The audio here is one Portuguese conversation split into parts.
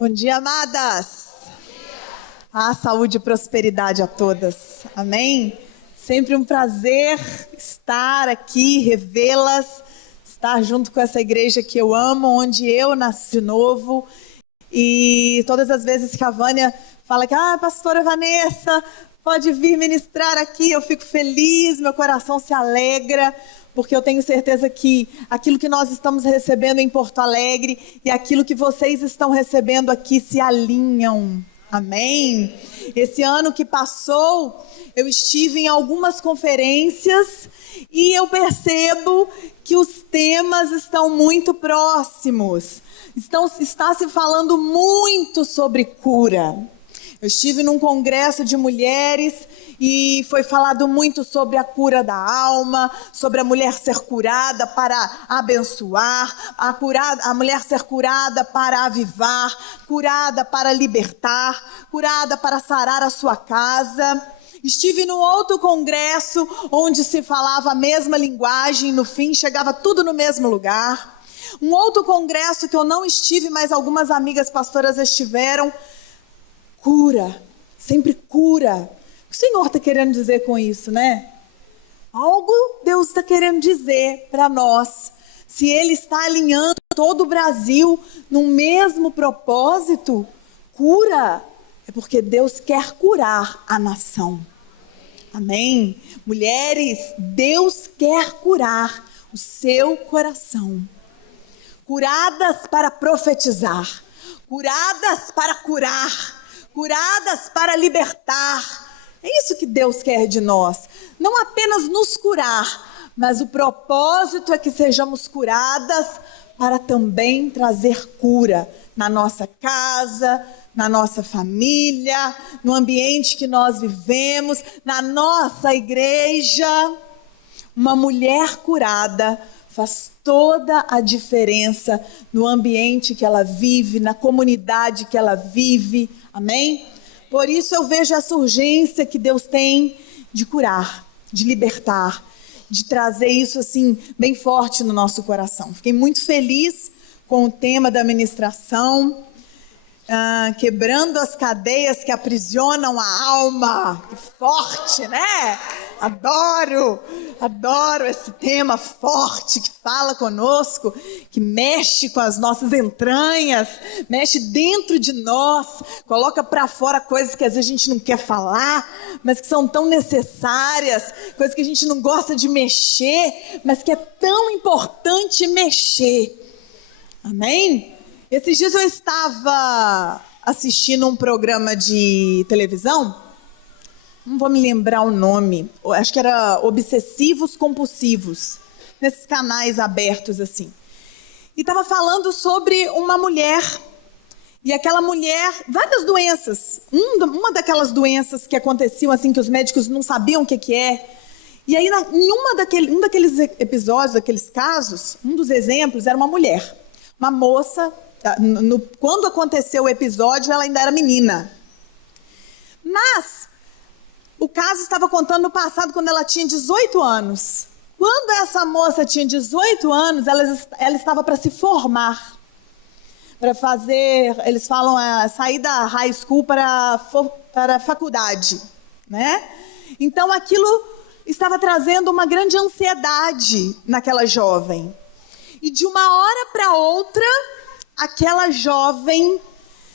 Bom dia, amadas! Saúde e prosperidade a todas. Amém? Sempre um prazer estar aqui, revê-las, estar junto com essa igreja que eu amo, onde eu nasci de novo. E todas as vezes que a Vânia fala que, pastora Vanessa, pode vir ministrar aqui, eu fico feliz, meu coração se alegra, porque eu tenho certeza que aquilo que nós estamos recebendo em Porto Alegre e aquilo que vocês estão recebendo aqui se alinham. Amém? Esse ano que passou, eu estive em algumas conferências e eu percebo que os temas estão muito próximos. Está se falando muito sobre cura. Eu estive num congresso de mulheres e foi falado muito sobre a cura da alma, sobre a mulher ser curada para abençoar, a mulher ser curada para avivar, curada para libertar, curada para sarar a sua casa. Estive num outro congresso onde se falava a mesma linguagem, no fim chegava tudo no mesmo lugar. Um outro congresso que eu não estive, mas algumas amigas pastoras estiveram. Cura, sempre cura. O que o Senhor está querendo dizer com isso, né? Algo Deus está querendo dizer para nós. Se Ele está alinhando todo o Brasil no mesmo propósito, cura, é porque Deus quer curar a nação. Amém? Mulheres, Deus quer curar o seu coração. Curadas para profetizar, curadas para curar, curadas para libertar. É isso que Deus quer de nós. Não apenas nos curar, mas o propósito é que sejamos curadas para também trazer cura na nossa casa, na nossa família, no ambiente que nós vivemos, na nossa igreja. Uma mulher curada faz toda a diferença no ambiente que ela vive, na comunidade que ela vive. Amém? Por isso eu vejo essa urgência que Deus tem de curar, de libertar, de trazer isso assim bem forte no nosso coração. Fiquei muito feliz com o tema da ministração, quebrando as cadeias que aprisionam a alma. Que forte, né? Adoro esse tema forte que fala conosco, que mexe com as nossas entranhas, mexe dentro de nós, coloca para fora coisas que às vezes a gente não quer falar, mas que são tão necessárias, coisas que a gente não gosta de mexer, mas que é tão importante mexer. Amém? Esses dias eu estava assistindo um programa de televisão, não vou me lembrar o nome, acho que era Obsessivos Compulsivos, nesses canais abertos assim. E estava falando sobre uma mulher, e aquela mulher, várias doenças, uma daquelas doenças que aconteciam assim, que os médicos não sabiam o que é. E aí, em um daqueles episódios, daqueles casos, um dos exemplos era uma mulher, uma moça. Quando aconteceu o episódio, ela ainda era menina. Mas o caso estava contando no passado, quando ela tinha 18 anos. Quando essa moça tinha 18 anos, ela estava para se formar. Para fazer, eles falam, sair da high school para a faculdade, né? Então aquilo estava trazendo uma grande ansiedade naquela jovem. E de uma hora para outra, aquela jovem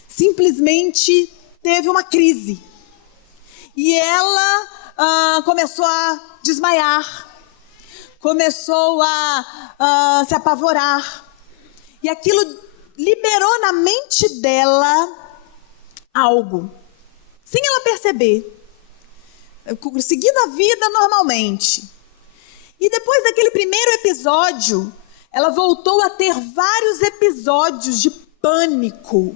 simplesmente teve uma crise. E ela começou a desmaiar, começou a se apavorar. E aquilo liberou na mente dela algo, sem ela perceber, seguindo a vida normalmente. E depois daquele primeiro episódio, ela voltou a ter vários episódios de pânico.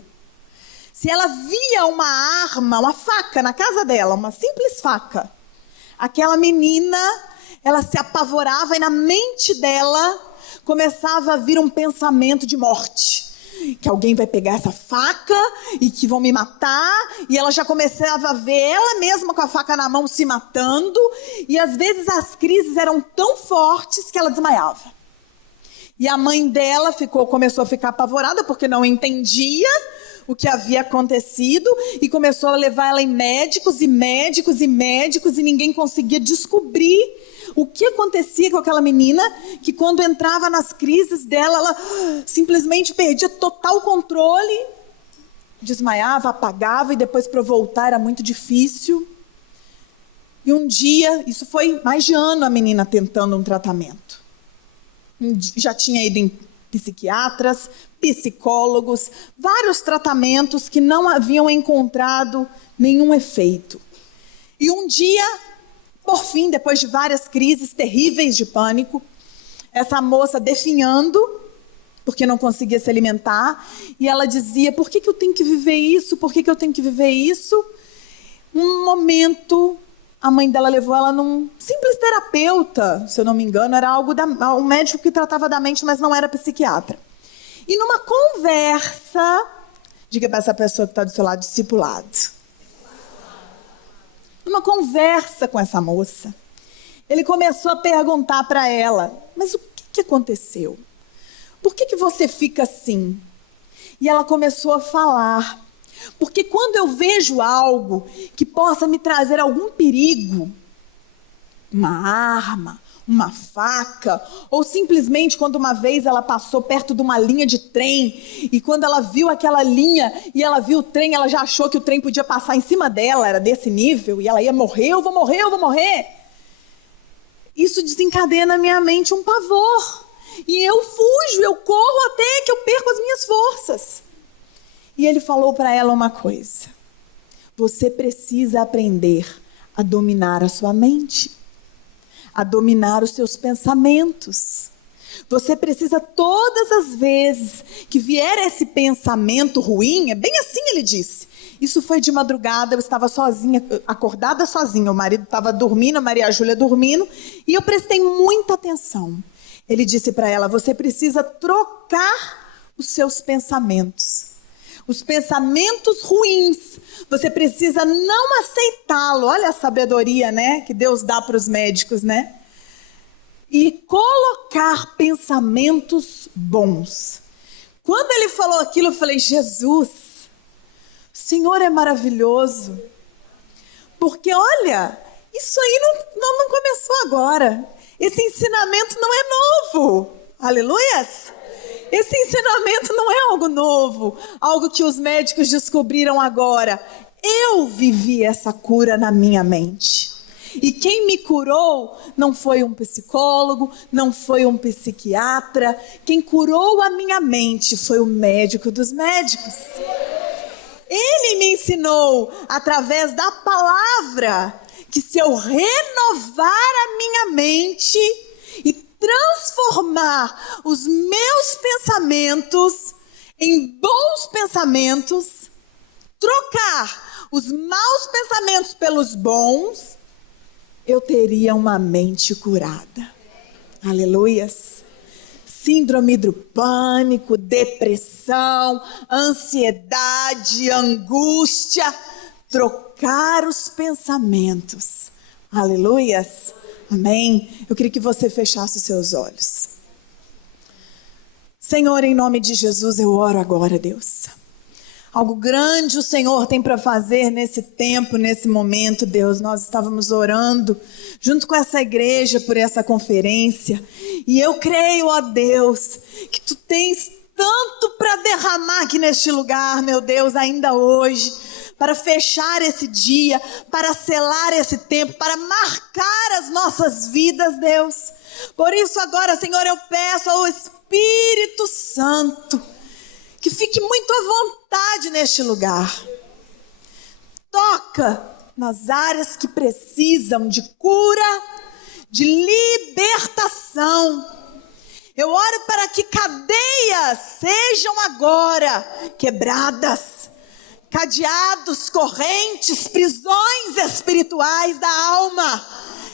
Se ela via uma arma, uma faca na casa dela, uma simples faca, aquela menina, ela se apavorava e na mente dela começava a vir um pensamento de morte. Que alguém vai pegar essa faca e que vão me matar. E ela já começava a ver ela mesma com a faca na mão se matando. E às vezes as crises eram tão fortes que ela desmaiava. E a mãe dela começou a ficar apavorada porque não entendia o que havia acontecido e começou a levar ela em médicos e médicos e médicos e ninguém conseguia descobrir o que acontecia com aquela menina, que quando entrava nas crises dela, ela simplesmente perdia total controle, desmaiava, apagava e depois para voltar era muito difícil. E um dia, isso foi mais de ano a menina tentando um tratamento. Já tinha ido em psiquiatras, psicólogos, vários tratamentos que não haviam encontrado nenhum efeito. E um dia, por fim, depois de várias crises terríveis de pânico, essa moça definhando, porque não conseguia se alimentar, e ela dizia, por que eu tenho que viver isso? Por que eu tenho que viver isso? Um momento, a mãe dela levou ela num simples terapeuta, se eu não me engano, era um médico que tratava da mente, mas não era psiquiatra. E numa conversa, diga para essa pessoa que está do seu lado, discipulado. Numa conversa com essa moça, ele começou a perguntar para ela, mas o que aconteceu? Por que você fica assim? E ela começou a falar, porque quando eu vejo algo que possa me trazer algum perigo, uma arma, uma faca, ou simplesmente quando uma vez ela passou perto de uma linha de trem, e quando ela viu aquela linha e ela viu o trem, ela já achou que o trem podia passar em cima dela, era desse nível, e ela ia morrer, eu vou morrer, eu vou morrer. Isso desencadeia na minha mente um pavor, e eu fujo, eu corro até que eu perco as minhas forças. E ele falou para ela uma coisa, você precisa aprender a dominar a sua mente, a dominar os seus pensamentos. Você precisa, todas as vezes que vier esse pensamento ruim, é bem assim ele disse. Isso foi de madrugada, eu estava sozinha, acordada sozinha, o marido estava dormindo, a Maria Júlia dormindo, e eu prestei muita atenção. Ele disse para ela, você precisa trocar os seus pensamentos. Os pensamentos ruins, você precisa não aceitá-lo. Olha a sabedoria, né, que Deus dá para os médicos, né? E colocar pensamentos bons. Quando ele falou aquilo, eu falei, Jesus, o Senhor é maravilhoso. Porque, olha, isso aí não começou agora. Esse ensinamento não é novo. Aleluias! Esse ensinamento não é algo novo, algo que os médicos descobriram agora. Eu vivi essa cura na minha mente. E quem me curou não foi um psicólogo, não foi um psiquiatra. Quem curou a minha mente foi o médico dos médicos. Ele me ensinou, através da palavra, que se eu renovar a minha mente e transformar os meus pensamentos em bons pensamentos, trocar os maus pensamentos pelos bons, eu teria uma mente curada. Aleluias. Síndrome do pânico, depressão, ansiedade, angústia, trocar os pensamentos. Aleluias. Amém? Eu queria que você fechasse os seus olhos. Senhor, em nome de Jesus, eu oro agora, Deus. Algo grande o Senhor tem para fazer nesse tempo, nesse momento, Deus. Nós estávamos orando junto com essa igreja por essa conferência. E eu creio, ó Deus, que Tu tens tanto para derramar aqui neste lugar, meu Deus, ainda hoje. Para fechar esse dia, para selar esse tempo, para marcar as nossas vidas, Deus. Por isso agora, Senhor, eu peço ao Espírito Santo que fique muito à vontade neste lugar. Toca nas áreas que precisam de cura, de libertação. Eu oro para que cadeias sejam agora quebradas. Cadeados, correntes, prisões espirituais da alma,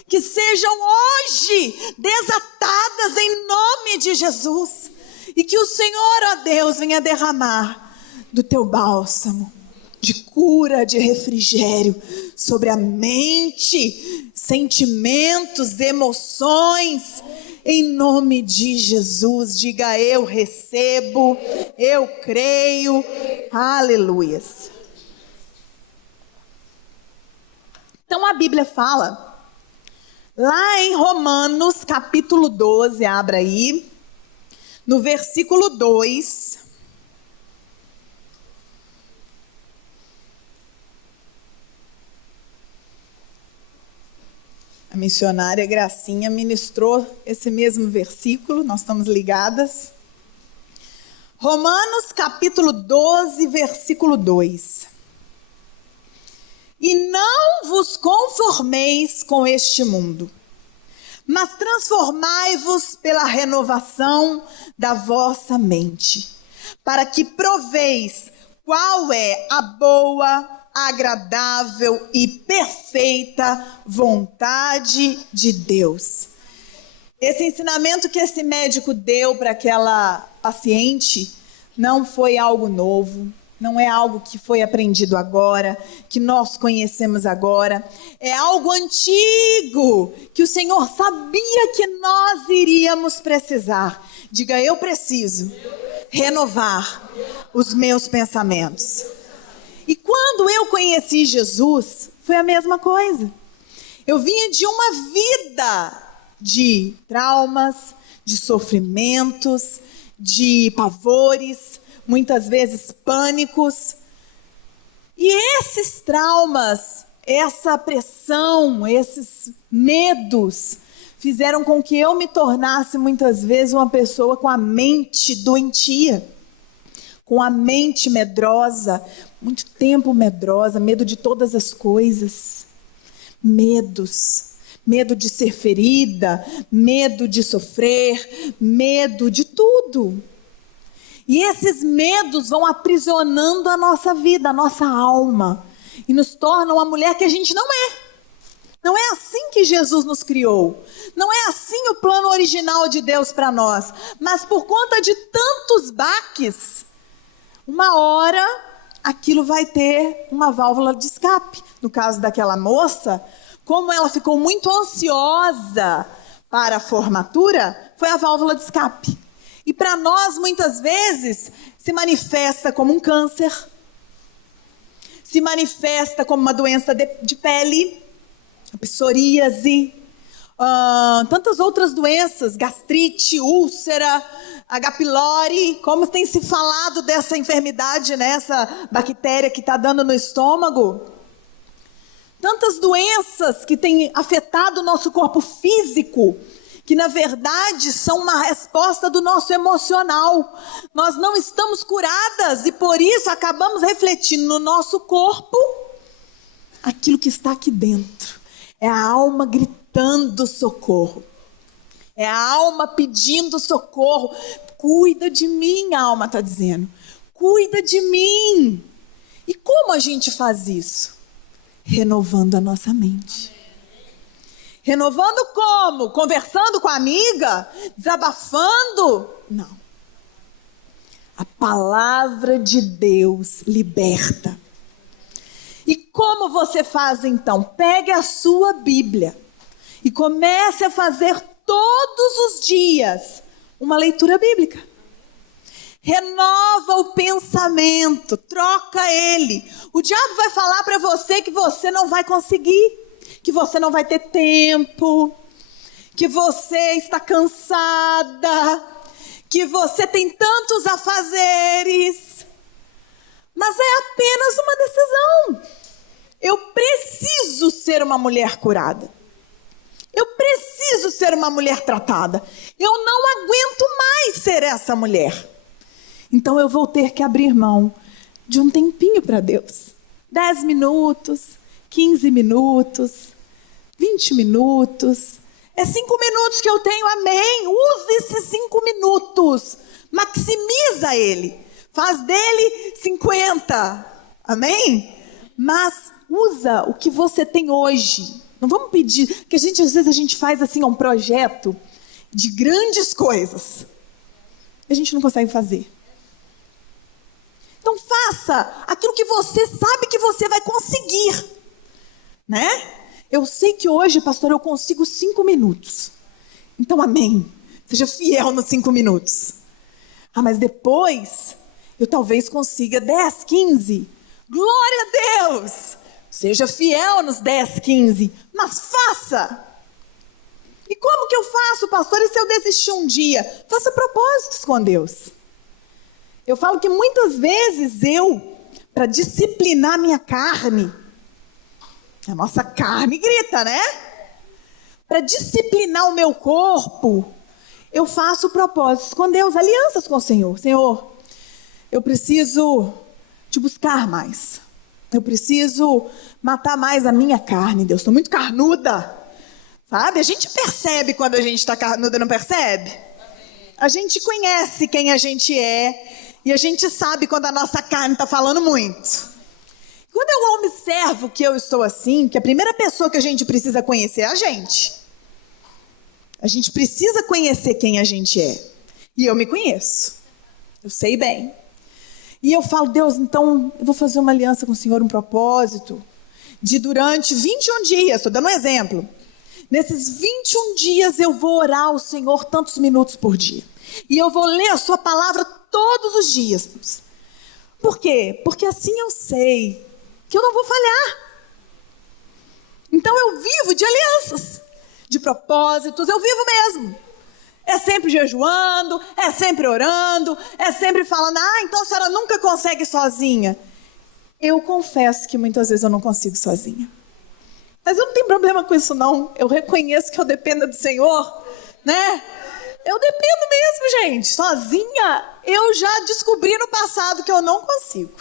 que sejam hoje desatadas em nome de Jesus, e que o Senhor, ó Deus, venha derramar do Teu bálsamo, de cura, de refrigério, sobre a mente, sentimentos, emoções, Em nome de Jesus, diga: eu recebo, eu creio. Aleluias. Então a Bíblia fala, lá em Romanos capítulo 12, abra aí, no versículo 2. A missionária Gracinha ministrou esse mesmo versículo, nós estamos ligadas. Romanos capítulo 12, versículo 2. E não vos conformeis com este mundo, mas transformai-vos pela renovação da vossa mente, para que proveis qual é a boa, agradável e perfeita vontade de Deus. Esse ensinamento que esse médico deu para aquela paciente não foi algo novo, não é algo que foi aprendido agora, que nós conhecemos agora. É algo antigo, que o Senhor sabia que nós iríamos precisar. Diga: eu preciso renovar os meus pensamentos. E quando eu conheci Jesus, foi a mesma coisa. Eu vinha de uma vida de traumas, de sofrimentos, de pavores, muitas vezes pânicos. E esses traumas, essa pressão, esses medos, fizeram com que eu me tornasse muitas vezes uma pessoa com a mente doentia, com a mente medrosa, muito tempo medrosa, medo de todas as coisas, medo de ser ferida, medo de sofrer, medo de tudo. E esses medos vão aprisionando a nossa vida, a nossa alma, e nos tornam a mulher que a gente não é. Não é assim que Jesus nos criou. Não é assim o plano original de Deus para nós. Mas por conta de tantos baques, uma hora aquilo vai ter uma válvula de escape. No caso daquela moça, como ela ficou muito ansiosa para a formatura, foi a válvula de escape. E para nós, muitas vezes, se manifesta como um câncer, se manifesta como uma doença de pele, a psoríase, tantas outras doenças, gastrite, úlcera, H. pylori, como tem se falado dessa enfermidade, né, essa bactéria que está dando no estômago. Tantas doenças que têm afetado o nosso corpo físico, que na verdade são uma resposta do nosso emocional. Nós não estamos curadas e por isso acabamos refletindo no nosso corpo aquilo que está aqui dentro. É a alma gritando socorro. É a alma pedindo socorro. Cuida de mim, a alma está dizendo. Cuida de mim. E como a gente faz isso? Renovando a nossa mente. Renovando como? Conversando com a amiga? Desabafando? Não. A palavra de Deus liberta. E como você faz então? Pegue a sua Bíblia e comece a fazer todos os dias uma leitura bíblica. Renova o pensamento, troca ele. O diabo vai falar para você que você não vai conseguir, que você não vai ter tempo, que você está cansada, que você tem tantos afazeres. Mas é apenas uma decisão. Eu preciso ser uma mulher curada. Eu preciso ser uma mulher tratada. Eu não aguento mais ser essa mulher. Então eu vou ter que abrir mão de um tempinho para Deus. 10 minutos, 15 minutos, 20 minutos. É 5 minutos que eu tenho, amém. Use esses 5 minutos. Maximiza ele. Faz dele 50, amém? Mas usa o que você tem hoje. Não vamos pedir, que às vezes a gente faz assim um projeto de grandes coisas. A gente não consegue fazer. Então faça aquilo que você sabe que você vai conseguir, né? Eu sei que hoje, pastor, eu consigo 5 minutos. Então, amém. Seja fiel nos 5 minutos. Mas depois, eu talvez consiga 10, 15. Glória a Deus! Seja fiel nos 10, 15. Mas faça! E como que eu faço, pastor? E se eu desistir um dia? Faça propósitos com Deus. Eu falo que muitas vezes para disciplinar minha carne, a nossa carne grita, né? Para disciplinar o meu corpo, eu faço propósitos com Deus, alianças com o Senhor. Senhor, eu preciso te buscar mais. Eu preciso matar mais a minha carne, Deus. Estou muito carnuda. Sabe? A gente percebe quando a gente está carnuda, não percebe? A gente conhece quem a gente é e a gente sabe quando a nossa carne está falando muito. Quando eu observo que eu estou assim, que a primeira pessoa que a gente precisa conhecer é a gente. A gente precisa conhecer quem a gente é. E eu me conheço. Eu sei bem. E eu falo, Deus, então eu vou fazer uma aliança com o Senhor, um propósito, de durante 21 dias, estou dando um exemplo. Nesses 21 dias eu vou orar ao Senhor tantos minutos por dia. E eu vou ler a sua palavra todos os dias. Por quê? Porque assim eu sei que eu não vou falhar. Então eu vivo de alianças, de propósitos, eu vivo mesmo. É sempre jejuando, é sempre orando, é sempre falando, então a senhora nunca consegue sozinha. Eu confesso que muitas vezes eu não consigo sozinha. Mas eu não tenho problema com isso não. Eu reconheço que eu dependo do Senhor, né? Eu dependo mesmo, gente. Sozinha, eu já descobri no passado que eu não consigo.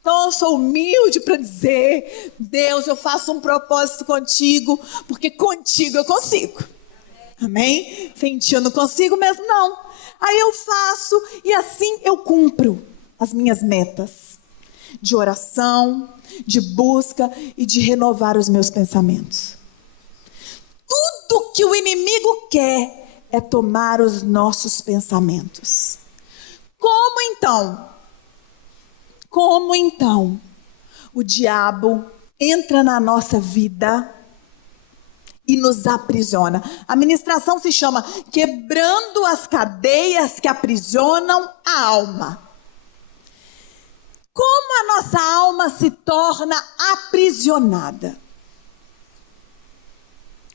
Então eu sou humilde para dizer, Deus, eu faço um propósito contigo, porque contigo eu consigo. Amém? Sem ti eu não consigo mesmo não. Aí eu faço e assim eu cumpro as minhas metas de oração, de busca e de renovar os meus pensamentos. Tudo que o inimigo quer é tomar os nossos pensamentos. Como então o diabo entra na nossa vida e nos aprisiona? A ministração se chama Quebrando as Cadeias que Aprisionam a Alma. Como a nossa alma se torna aprisionada?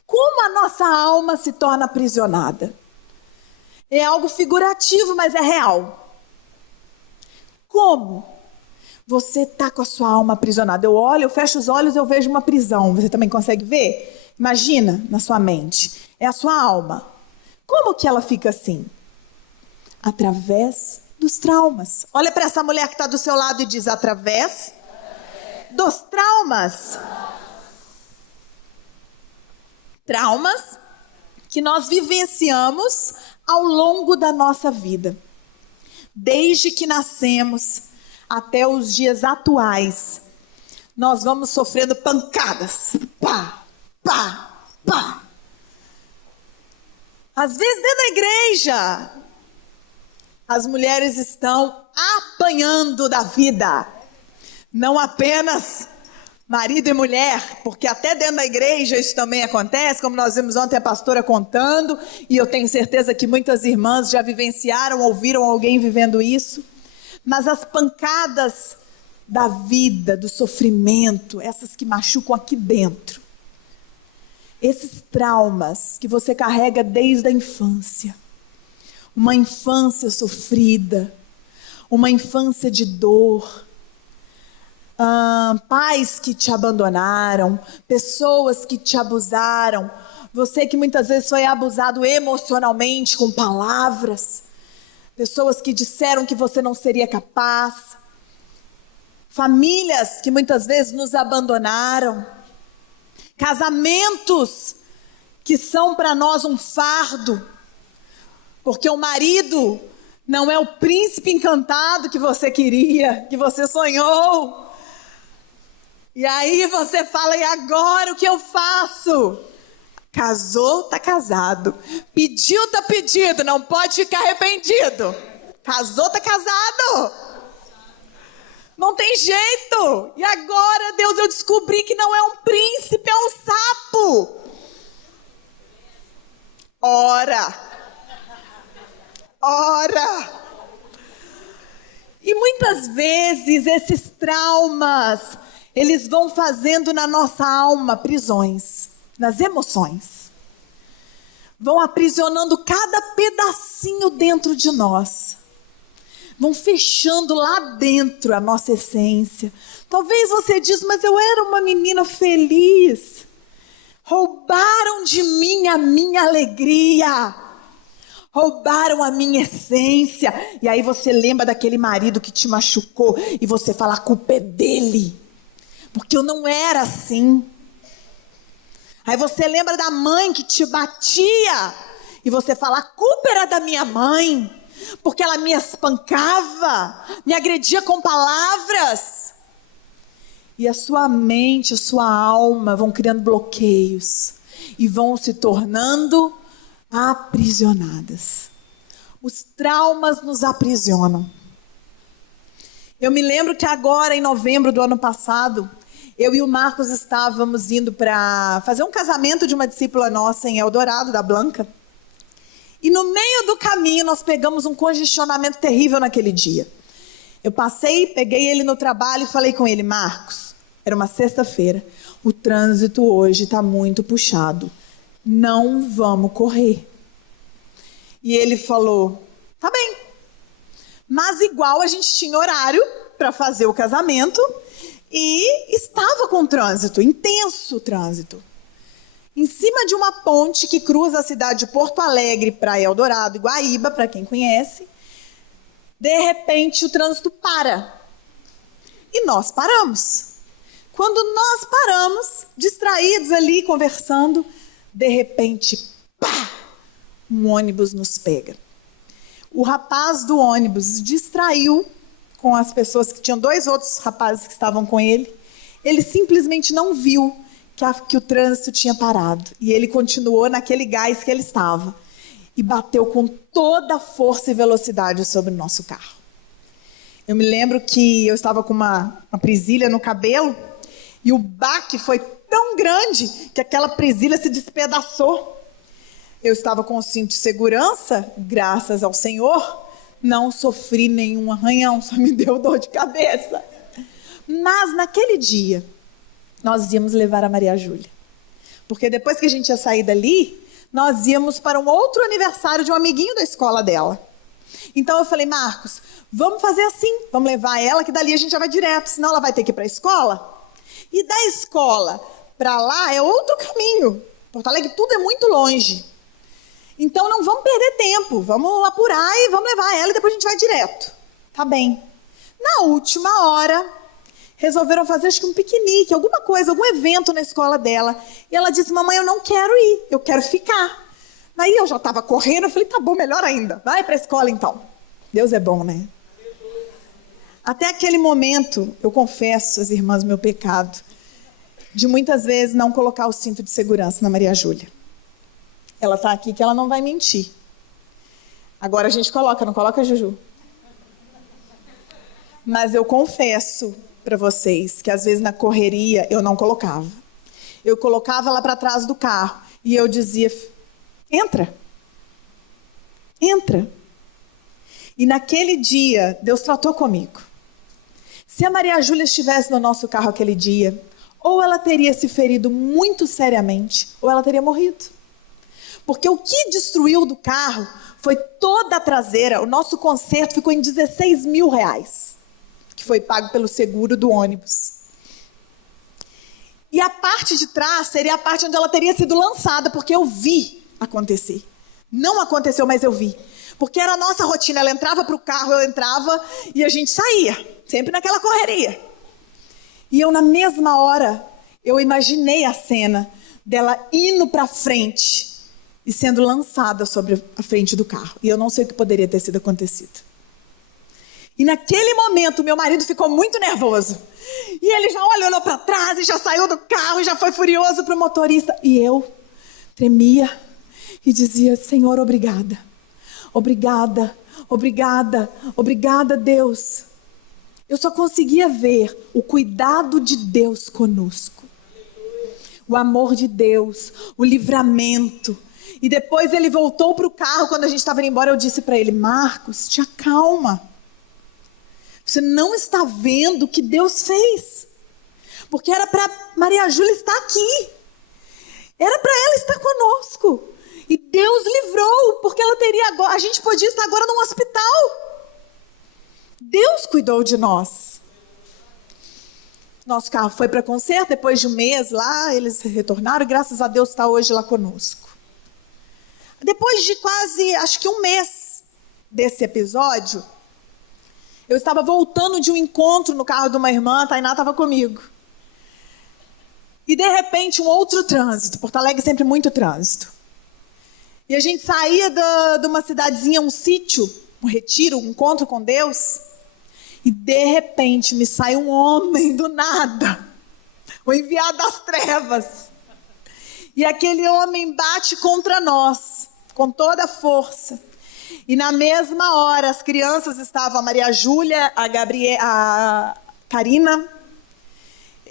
Como a nossa alma se torna aprisionada? É algo figurativo, mas é real. Como? Você está com a sua alma aprisionada. Eu olho, eu fecho os olhos, eu vejo uma prisão. Você também consegue ver? Imagina na sua mente. É a sua alma. Como que ela fica assim? Através dos traumas. Olha para essa mulher que está do seu lado e diz, através dos traumas. Traumas que nós vivenciamos ao longo da nossa vida. Desde que nascemos até os dias atuais, nós vamos sofrendo pancadas. Pá, pá, pá. Às vezes dentro da igreja, as mulheres estão apanhando da vida. Não apenas marido e mulher, porque até dentro da igreja isso também acontece, como nós vimos ontem a pastora contando, e eu tenho certeza que muitas irmãs já vivenciaram, ouviram alguém vivendo isso. Mas as pancadas da vida, do sofrimento, essas que machucam aqui dentro, esses traumas que você carrega desde a infância, uma infância sofrida, uma infância de dor, pais que te abandonaram, pessoas que te abusaram, você que muitas vezes foi abusado emocionalmente com palavras, pessoas que disseram que você não seria capaz, famílias que muitas vezes nos abandonaram, casamentos que são para nós um fardo, porque o marido não é o príncipe encantado que você queria, que você sonhou. E aí você fala, e agora o que eu faço? Casou, tá casado. Pediu, tá pedido, não pode ficar arrependido. Casou, tá casado. Não tem jeito. E agora, Deus, eu descobri que não é um príncipe, é um sapo. ora. Ora. E muitas vezes esses traumas, eles vão fazendo na nossa alma prisões, nas emoções. Vão aprisionando cada pedacinho dentro de nós. Vão fechando lá dentro a nossa essência. Talvez você diz, mas eu era uma menina feliz. Roubaram de mim a minha alegria. Roubaram a minha essência. E aí você lembra daquele marido que te machucou e você fala, a culpa é dele. Porque eu não era assim. Aí você lembra da mãe que te batia e você fala, a culpa era da minha mãe, porque ela me espancava, me agredia com palavras. E a sua mente, a sua alma vão criando bloqueios e vão se tornando aprisionadas. Os traumas nos aprisionam. Eu me lembro que agora, em novembro do ano passado, eu e o Marcos estávamos indo para fazer um casamento de uma discípula nossa em Eldorado, da Blanca. E no meio do caminho nós pegamos um congestionamento terrível naquele dia. Eu peguei ele no trabalho e falei com ele, Marcos, era uma sexta-feira, o trânsito hoje está muito puxado, não vamos correr. E ele falou, tá bem, mas igual a gente tinha horário para fazer o casamento e estava com trânsito, intenso trânsito. Em cima de uma ponte que cruza a cidade de Porto Alegre para Eldorado e Guaíba, para quem conhece, de repente o trânsito para. E nós paramos. Quando nós paramos, distraídos ali, conversando, de repente, pá, um ônibus nos pega. O rapaz do ônibus distraiu com as pessoas que tinham 2 outros rapazes que estavam com ele. Ele simplesmente não viu que o trânsito tinha parado. E ele continuou naquele gás que ele estava. E bateu com toda a força e velocidade sobre o nosso carro. Eu me lembro que eu estava com uma presilha no cabelo. E o baque foi tão grande que aquela presilha se despedaçou. Eu estava com o cinto de segurança, graças ao Senhor. Não sofri nenhum arranhão, só me deu dor de cabeça. Mas naquele dia, nós íamos levar a Maria Júlia. Porque depois que a gente ia sair dali, nós íamos para um outro aniversário de um amiguinho da escola dela. Então eu falei, Marcos, vamos fazer assim, vamos levar ela, que dali a gente já vai direto, senão ela vai ter que ir para a escola. E da escola para lá é outro caminho. Porto Alegre tudo é muito longe. Então não vamos perder tempo, vamos apurar e vamos levar ela e depois a gente vai direto. Tá bem. Na última hora, resolveram fazer acho que um piquenique, alguma coisa, algum evento na escola dela. E ela disse, mamãe, eu não quero ir, eu quero ficar. Daí eu já estava correndo, eu falei, tá bom, melhor ainda, vai para a escola então. Deus é bom, né? Até aquele momento, eu confesso às irmãs meu pecado, de muitas vezes não colocar o cinto de segurança na Maria Júlia. Ela está aqui que ela não vai mentir. Agora a gente coloca, não coloca, Juju? Mas eu confesso para vocês que às vezes na correria eu não colocava. Eu colocava ela para trás do carro e eu dizia, entra. Entra. E naquele dia, Deus tratou comigo. Se a Maria Júlia estivesse no nosso carro aquele dia, ou ela teria se ferido muito seriamente, ou ela teria morrido. Porque o que destruiu do carro foi toda a traseira. O nosso conserto ficou em R$16 mil, que foi pago pelo seguro do ônibus. E a parte de trás seria a parte onde ela teria sido lançada, porque eu vi acontecer. Não aconteceu, mas eu vi. Porque era a nossa rotina, ela entrava para o carro, eu entrava e a gente saía. Sempre naquela correria. E eu, na mesma hora, eu imaginei a cena dela indo para frente e sendo lançada sobre a frente do carro. E eu não sei o que poderia ter sido acontecido. E naquele momento, meu marido ficou muito nervoso. E ele já olhou para trás e já saiu do carro e já foi furioso para o motorista. E eu tremia e dizia, Senhor, obrigada. Obrigada, obrigada, obrigada, Deus. Eu só conseguia ver o cuidado de Deus conosco. O amor de Deus, o livramento. E depois ele voltou para o carro, quando a gente estava indo embora, eu disse para ele: Marcos, te acalma. Você não está vendo o que Deus fez. Porque era para Maria Júlia estar aqui. Era para ela estar conosco. E Deus livrou, porque ela teria agora, a gente podia estar agora num hospital. Deus cuidou de nós. Nosso carro foi para conserto, depois de um mês lá, eles retornaram, e graças a Deus está hoje lá conosco. Depois de quase, acho que um mês desse episódio, eu estava voltando de um encontro no carro de uma irmã, a Tainá estava comigo. E de repente um outro trânsito, Porto Alegre sempre muito trânsito. E a gente saía de uma cidadezinha, um sítio, um retiro, um encontro com Deus. E de repente me sai um homem do nada, o enviado das trevas. E aquele homem bate contra nós, com toda a força. E na mesma hora, as crianças estavam, a Maria Júlia, a Karina,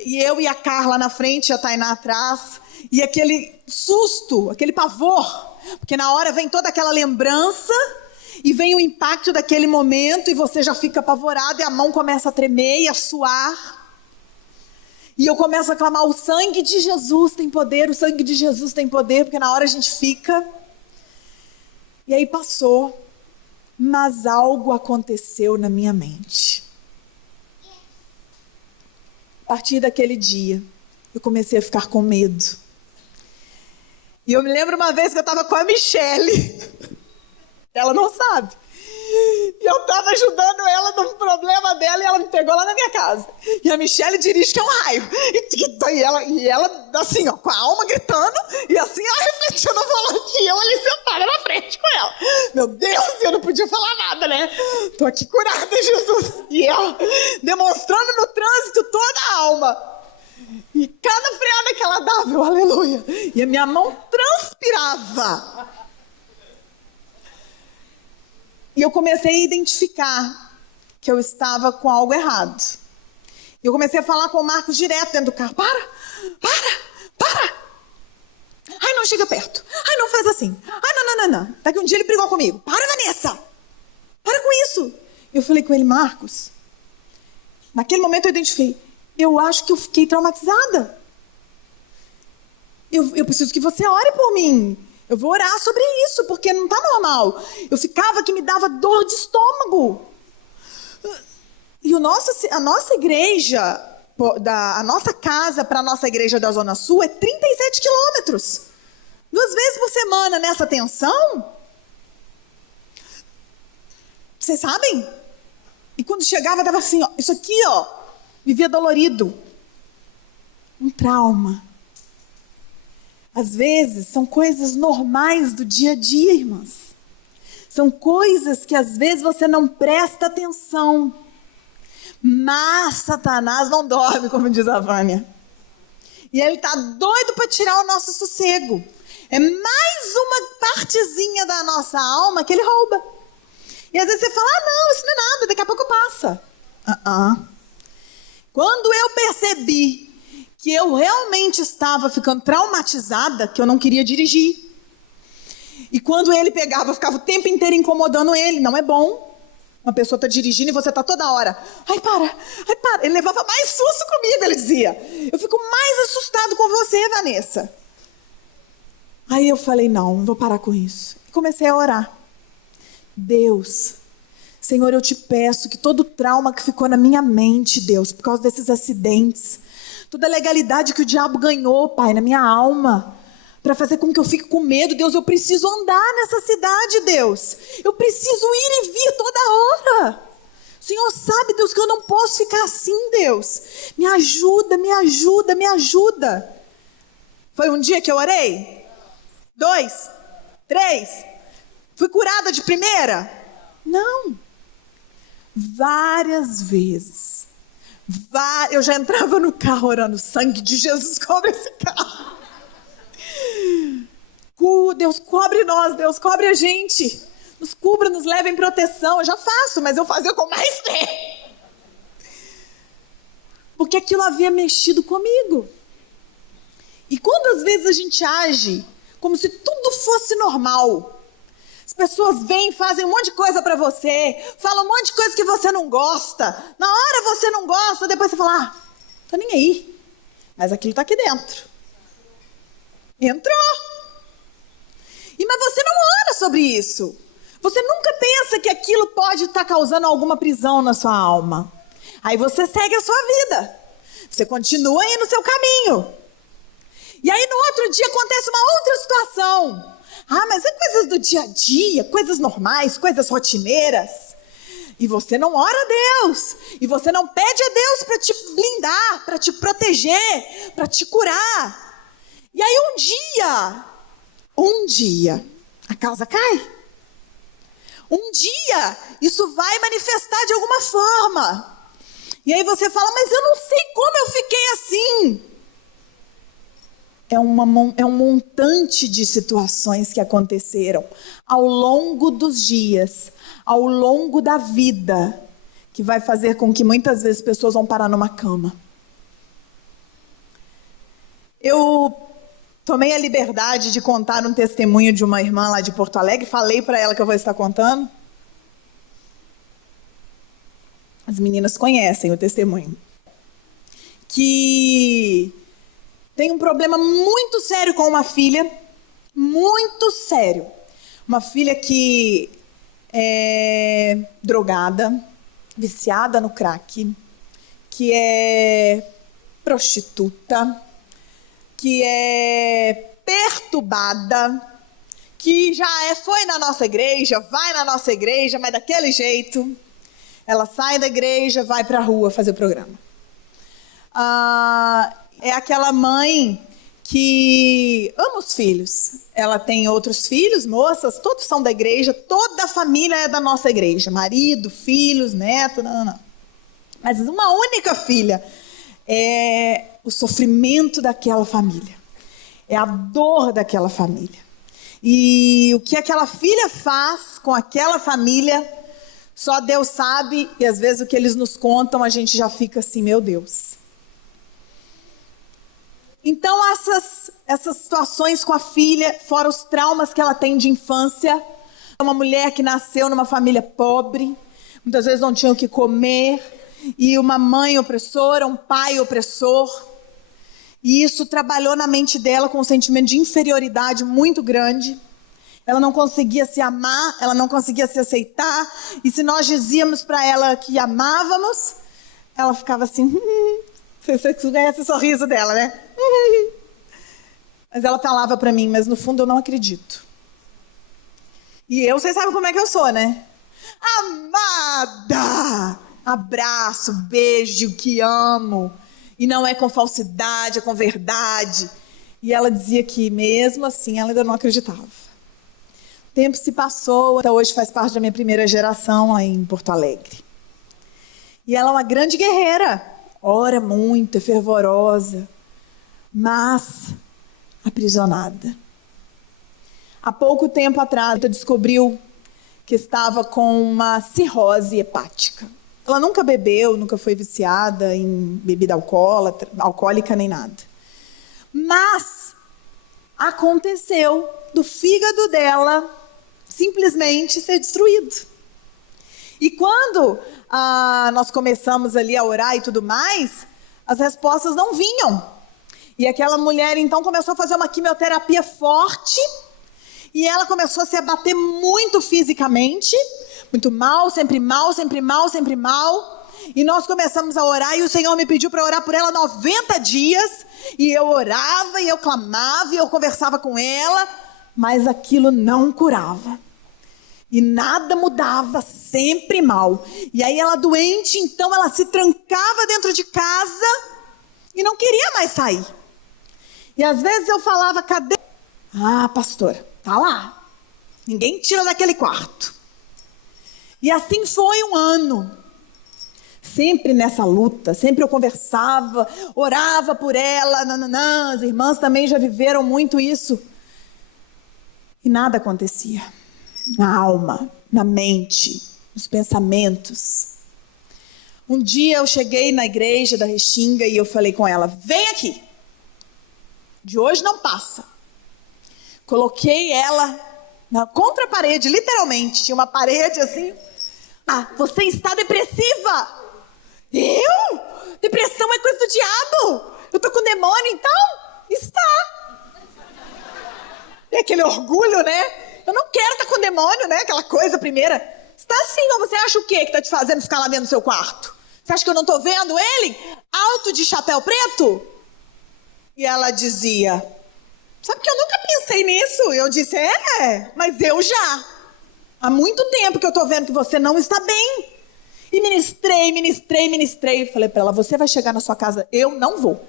e eu e a Carla na frente, a Tainá atrás. E aquele susto, aquele pavor, porque na hora vem toda aquela lembrança, e vem o impacto daquele momento, e você já fica apavorado, e a mão começa a tremer e a suar. E eu começo a clamar: o sangue de Jesus tem poder, o sangue de Jesus tem poder, porque na hora a gente fica... E aí passou, mas algo aconteceu na minha mente. A partir daquele dia, eu comecei a ficar com medo. E eu me lembro uma vez que eu estava com a Michele, ela não sabe, e eu estava ajudando ela no problema dela, e ela me pegou lá na minha casa. E a Michele dirige, que é um raio. E ela assim, ó, com a alma gritando, e assim, ela refletindo no volante, e eu ali sentada na frente com ela. Meu Deus, eu não podia falar nada, né? Tô aqui curada, Jesus. E ela demonstrando no trânsito toda a alma. E cada freada que ela dava, eu, aleluia. E a minha mão transpirava. E eu comecei a identificar que eu estava com algo errado. E eu comecei a falar com o Marcos direto dentro do carro: para! Ai, não chega perto. Ai, não faz assim. Ai, não. Daqui um dia ele brigou comigo. Para, Vanessa! Para com isso! Eu falei com ele: Marcos, naquele momento eu identifiquei, eu acho que eu fiquei traumatizada. Eu preciso que você ore por mim. Eu vou orar sobre isso, porque não está normal. Eu ficava que me dava dor de estômago. E a nossa igreja, a nossa casa para a nossa igreja da Zona Sul é 37 quilômetros. 2 vezes por semana nessa tensão. Vocês sabem? E quando chegava, dava assim, ó, isso aqui, ó, vivia dolorido. Um trauma. Às vezes, são coisas normais do dia a dia, irmãs. São coisas que às vezes você não presta atenção. Mas Satanás não dorme, como diz a Vânia. E ele está doido para tirar o nosso sossego. É mais uma partezinha da nossa alma que ele rouba. E às vezes você fala: não, isso não é nada, daqui a pouco passa. Quando eu percebi que eu realmente estava ficando traumatizada, que eu não queria dirigir. E quando ele pegava, eu ficava o tempo inteiro incomodando ele. Não é bom. Uma pessoa está dirigindo e você está toda hora: ai, para. Ele levava mais susto comigo, ele dizia: eu fico mais assustado com você, Vanessa. Aí eu falei: não vou parar com isso. E comecei a orar. Deus, Senhor, eu te peço que todo o trauma que ficou na minha mente, Deus, por causa desses acidentes, toda a legalidade que o diabo ganhou, Pai, na minha alma, para fazer com que eu fique com medo, Deus, eu preciso andar nessa cidade, Deus. Eu preciso ir e vir toda hora. O Senhor sabe, Deus, que eu não posso ficar assim, Deus. Me ajuda. Foi um dia que eu orei? 2, 3. Fui curada de primeira? Não. Várias vezes. Eu já entrava no carro orando: sangue de Jesus, cobre esse carro. Deus, cobre nós, Deus, cobre a gente. Nos cubra, nos leve em proteção. Eu já faço, mas eu fazia com mais fé. Porque aquilo havia mexido comigo. E quando às vezes a gente age como se tudo fosse normal. As pessoas vêm e fazem um monte de coisa para você, falam um monte de coisa que você não gosta. Na hora você não gosta, depois você fala, tô nem aí. Mas aquilo tá aqui dentro. Entrou. Mas você não ora sobre isso. Você nunca pensa que aquilo pode estar causando alguma prisão na sua alma. Aí você segue a sua vida. Você continua aí no seu caminho. E aí no outro dia acontece uma outra situação. Mas é coisas do dia a dia, coisas normais, coisas rotineiras. E você não ora a Deus. E você não pede a Deus para te blindar, para te proteger, para te curar. E aí um dia, a casa cai. Um dia, isso vai manifestar de alguma forma. E aí você fala, mas eu não sei como eu fiquei assim. É um montante de situações que aconteceram ao longo dos dias, ao longo da vida, que vai fazer com que muitas vezes pessoas vão parar numa cama. Eu tomei a liberdade de contar um testemunho de uma irmã lá de Porto Alegre, falei para ela que eu vou estar contando. As meninas conhecem o testemunho. Que tem um problema muito sério com uma filha, muito sério. Uma filha que é drogada, viciada no crack, que é prostituta, que é perturbada, que já foi na nossa igreja, vai na nossa igreja, mas daquele jeito. Ela sai da igreja, vai para a rua fazer o programa. É aquela mãe que ama os filhos. Ela tem outros filhos, moças, todos são da igreja, toda a família é da nossa igreja. Marido, filhos, neto, não. Mas uma única filha é o sofrimento daquela família. É a dor daquela família. E o que aquela filha faz com aquela família, só Deus sabe, e às vezes o que eles nos contam, a gente já fica assim, meu Deus. Então essas situações com a filha, fora os traumas que ela tem de infância, uma mulher que nasceu numa família pobre, muitas vezes não tinha o que comer, e uma mãe opressora, um pai opressor, e isso trabalhou na mente dela com um sentimento de inferioridade muito grande. Ela não conseguia se amar, ela não conseguia se aceitar, e se nós dizíamos para ela que amávamos, ela ficava assim, você conhece o sorriso dela, né? Mas ela falava para mim, mas no fundo eu não acredito. E vocês sabem como é que eu sou, né? Amada! Abraço, beijo, que amo. E não é com falsidade, é com verdade. E ela dizia que mesmo assim ela ainda não acreditava. O tempo se passou, até hoje faz parte da minha primeira geração lá em Porto Alegre. E ela é uma grande guerreira, ora muito, é fervorosa, mas aprisionada. Há pouco tempo atrás, ela descobriu que estava com uma cirrose hepática. Ela nunca bebeu, nunca foi viciada em bebida alcoólica nem nada. Mas aconteceu do fígado dela simplesmente ser destruído. E quando nós começamos ali a orar e tudo mais, as respostas não vinham. E aquela mulher então começou a fazer uma quimioterapia forte, e ela começou a se abater muito fisicamente, muito mal, sempre mal, sempre mal, sempre mal. E nós começamos a orar, e o Senhor me pediu para orar por ela 90 dias, e eu orava, e eu clamava, e eu conversava com ela, mas aquilo não curava. E nada mudava, sempre mal. E aí ela doente, então ela se trancava dentro de casa e não queria mais sair. E às vezes eu falava, cadê? Pastora, tá lá. Ninguém tira daquele quarto. E assim foi um ano. Sempre nessa luta, sempre eu conversava, orava por ela, as irmãs também já viveram muito isso. E nada acontecia. Na alma, na mente, nos pensamentos. Um dia eu cheguei na igreja da Restinga e eu falei com ela, vem aqui. De hoje não passa. Coloquei ela contra a parede, literalmente. Tinha uma parede assim. Você está depressiva. Eu? Depressão é coisa do diabo. Eu tô com demônio, então? Está. É aquele orgulho, né? Eu não quero estar com demônio, né? Aquela coisa primeira. Está sim, ou você acha o quê que tá te fazendo ficar lá dentro do seu quarto? Você acha que eu não tô vendo ele? Alto de chapéu preto? E ela dizia, sabe que eu nunca pensei nisso? Eu disse, mas eu já. Há muito tempo que eu tô vendo que você não está bem. E ministrei. Falei para ela, você vai chegar na sua casa, eu não vou.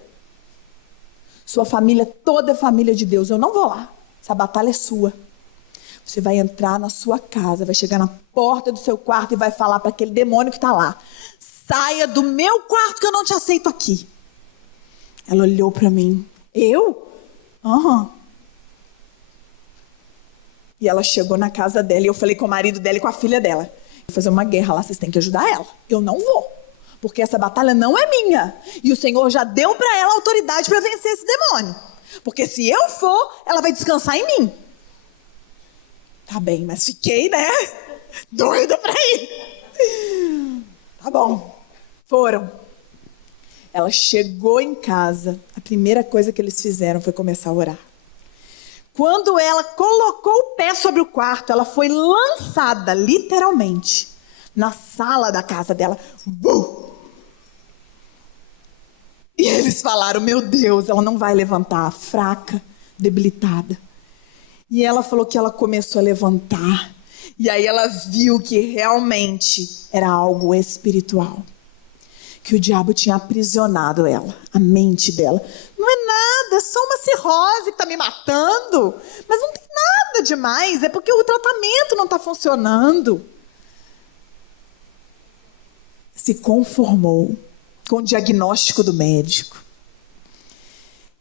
Sua família toda é família de Deus, eu não vou lá. Essa batalha é sua. Você vai entrar na sua casa, vai chegar na porta do seu quarto e vai falar para aquele demônio que está lá. Saia do meu quarto que eu não te aceito aqui. Ela olhou para mim. Eu? E ela chegou na casa dela e eu falei com o marido dela e com a filha dela. Vou fazer uma guerra lá, vocês têm que ajudar ela. Eu não vou. Porque essa batalha não é minha. E o Senhor já deu para ela autoridade para vencer esse demônio. Porque se eu for, ela vai descansar em mim. Tá bem, mas fiquei, né? Doida pra ir. Tá bom. Foram. Ela chegou em casa. A primeira coisa que eles fizeram foi começar a orar. Quando ela colocou o pé sobre o quarto, ela foi lançada, literalmente, na sala da casa dela. E eles falaram, meu Deus, ela não vai levantar, fraca, debilitada. E ela falou que ela começou a levantar. E aí ela viu que realmente era algo espiritual. Que o diabo tinha aprisionado ela, a mente dela. Não é nada, é só uma cirrose que está me matando. Mas não tem nada demais, é porque o tratamento não está funcionando. Se conformou com o diagnóstico do médico.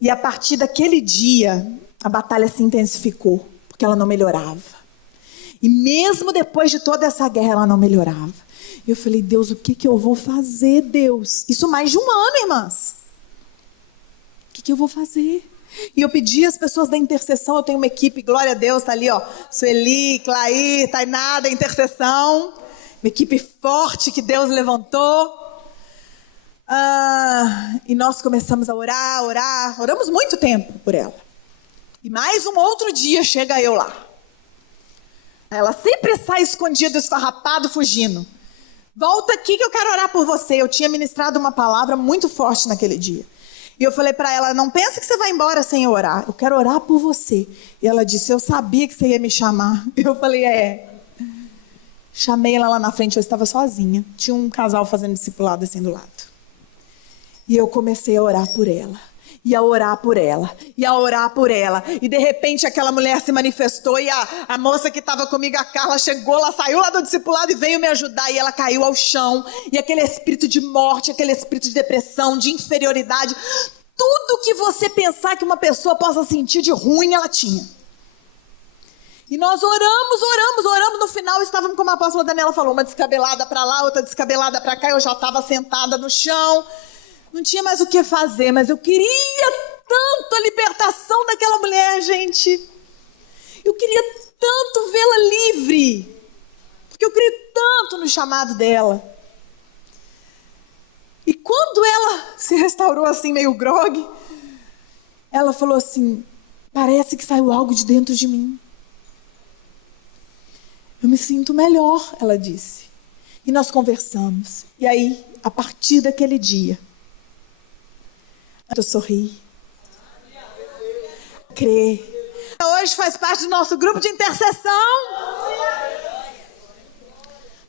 E a partir daquele dia, a batalha se intensificou, porque ela não melhorava. E mesmo depois de toda essa guerra, ela não melhorava. E eu falei, Deus, o que eu vou fazer, Deus? Isso mais de um ano, irmãs. O que eu vou fazer? E eu pedi às pessoas da intercessão, eu tenho uma equipe, glória a Deus, tá ali, ó, Sueli, Clair, Tainá da intercessão. Uma equipe forte que Deus levantou. E nós começamos a orar. Oramos muito tempo por ela. E mais um outro dia chega eu lá. Ela sempre sai escondida, esfarrapado, fugindo. Volta aqui que eu quero orar por você. Eu tinha ministrado uma palavra muito forte naquele dia. E eu falei para ela, não pensa que você vai embora sem eu orar. Eu quero orar por você. E ela disse, eu sabia que você ia me chamar. Eu falei, Chamei ela lá na frente, eu estava sozinha. Tinha um casal fazendo discipulado assim do lado. E eu comecei a orar por ela. E a orar por ela. E a orar por ela. E de repente aquela mulher se manifestou. E a moça que estava comigo, a Carla, chegou, ela saiu lá do discipulado e veio me ajudar. E ela caiu ao chão. E aquele espírito de morte, aquele espírito de depressão, de inferioridade. Tudo que você pensar que uma pessoa possa sentir de ruim, ela tinha. E nós oramos. No final estávamos, como a apóstola Daniela falou, uma descabelada para lá, outra descabelada para cá. Eu já estava sentada no chão. Não tinha mais o que fazer, mas eu queria tanto a libertação daquela mulher, gente. Eu queria tanto vê-la livre. Porque eu creio tanto no chamado dela. E quando ela se restaurou assim, meio grogue, ela falou assim, parece que saiu algo de dentro de mim. Eu me sinto melhor, ela disse. E nós conversamos. E aí, a partir daquele dia, eu sorri. Crê. Hoje faz parte do nosso grupo de intercessão.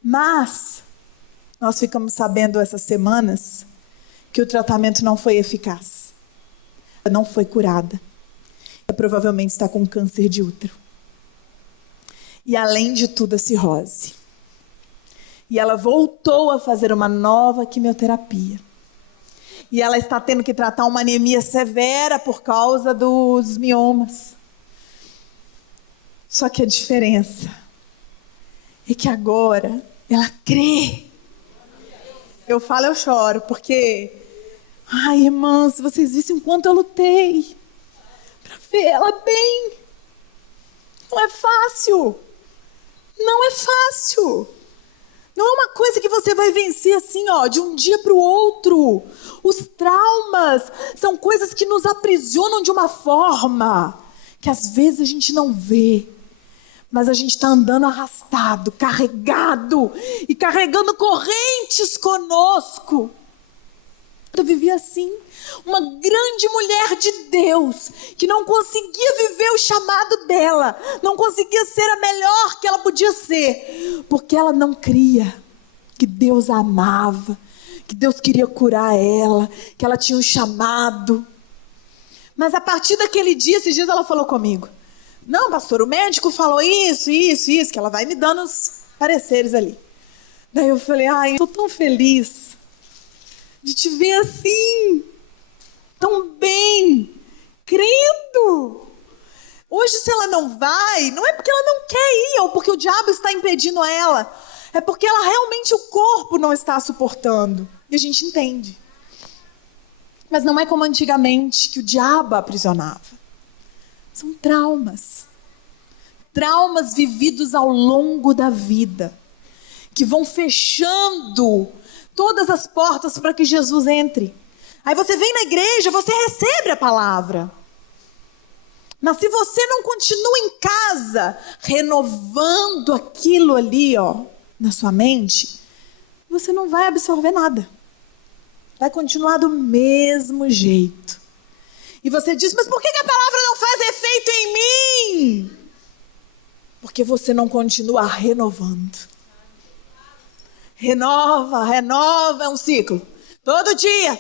Mas nós ficamos sabendo essas semanas que o tratamento não foi eficaz. Ela não foi curada. Ela provavelmente está com câncer de útero. E além de tudo, a cirrose. E ela voltou a fazer uma nova quimioterapia. E ela está tendo que tratar uma anemia severa por causa dos miomas. Só que a diferença é que agora ela crê. Eu falo, eu choro, porque... Ai, irmãs, se vocês vissem o quanto eu lutei para ver ela bem. Não é fácil. Não é fácil. Não é uma coisa que você vai vencer assim, ó, de um dia para o outro. Os traumas são coisas que nos aprisionam de uma forma que às vezes a gente não vê. Mas a gente está andando arrastado, carregado e carregando correntes conosco. Eu vivia assim, uma grande mulher de Deus, que não conseguia viver o chamado dela, não conseguia ser a melhor que ela podia ser, porque ela não cria que Deus a amava, que Deus queria curar ela, que ela tinha um chamado. Mas a partir daquele dia, esses dias ela falou comigo, não, pastor, o médico falou isso, que ela vai me dando os pareceres ali. Daí eu falei, ai, eu tô tão feliz de te ver assim, tão bem, crendo. Hoje, se ela não vai, não é porque ela não quer ir, ou porque o diabo está impedindo ela, é porque ela realmente, o corpo não está suportando. E a gente entende. Mas não é como antigamente, que o diabo a aprisionava. São traumas. Traumas vividos ao longo da vida, que vão fechando todas as portas para que Jesus entre. Aí você vem na igreja, você recebe a palavra. Mas se você não continua em casa, renovando aquilo ali, ó, na sua mente, você não vai absorver nada. Vai continuar do mesmo jeito. E você diz, mas por que a palavra não faz efeito em mim? Porque você não continua renovando. Renova, é um ciclo. Todo dia.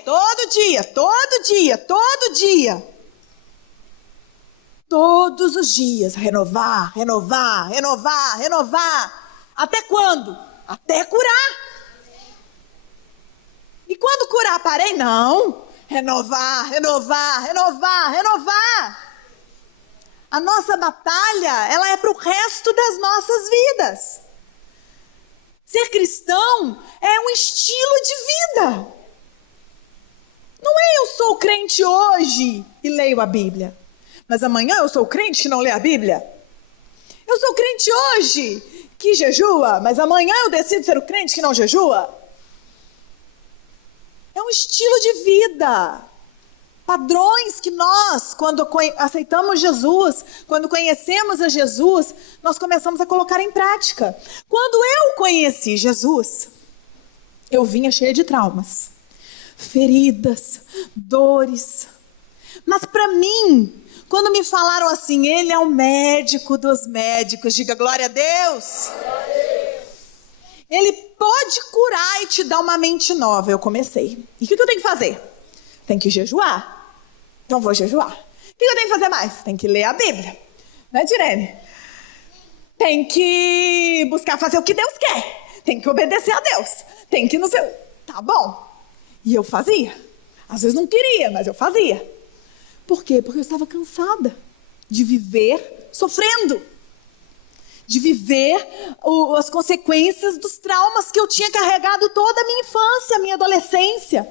Todos os dias, renovar. Até quando? Até curar. E quando curar, parei? Não. Renovar. A nossa batalha, ela é para o resto das nossas vidas. Ser cristão é um estilo de vida. Não é eu sou crente hoje e leio a Bíblia, mas amanhã eu sou crente que não lê a Bíblia. Eu sou crente hoje que jejua, mas amanhã eu decido ser o crente que não jejua. É um estilo de vida. Padrões que nós, quando aceitamos Jesus, quando conhecemos a Jesus, nós começamos a colocar em prática. Quando eu conheci Jesus, eu vinha cheia de traumas, feridas, dores. Mas para mim, quando me falaram assim, ele é o médico dos médicos, diga glória a Deus. Ele pode curar e te dar uma mente nova. Eu comecei. E o que eu tenho que fazer? Tem que jejuar. Então vou jejuar. O que eu tenho que fazer mais? Tem que ler a Bíblia. Né, Direne? Tem que buscar fazer o que Deus quer. Tem que obedecer a Deus. Tem que não sei... Tá bom. E eu fazia. Às vezes não queria, mas eu fazia. Por quê? Porque eu estava cansada de viver sofrendo. De viver as consequências dos traumas que eu tinha carregado toda a minha infância, a minha adolescência.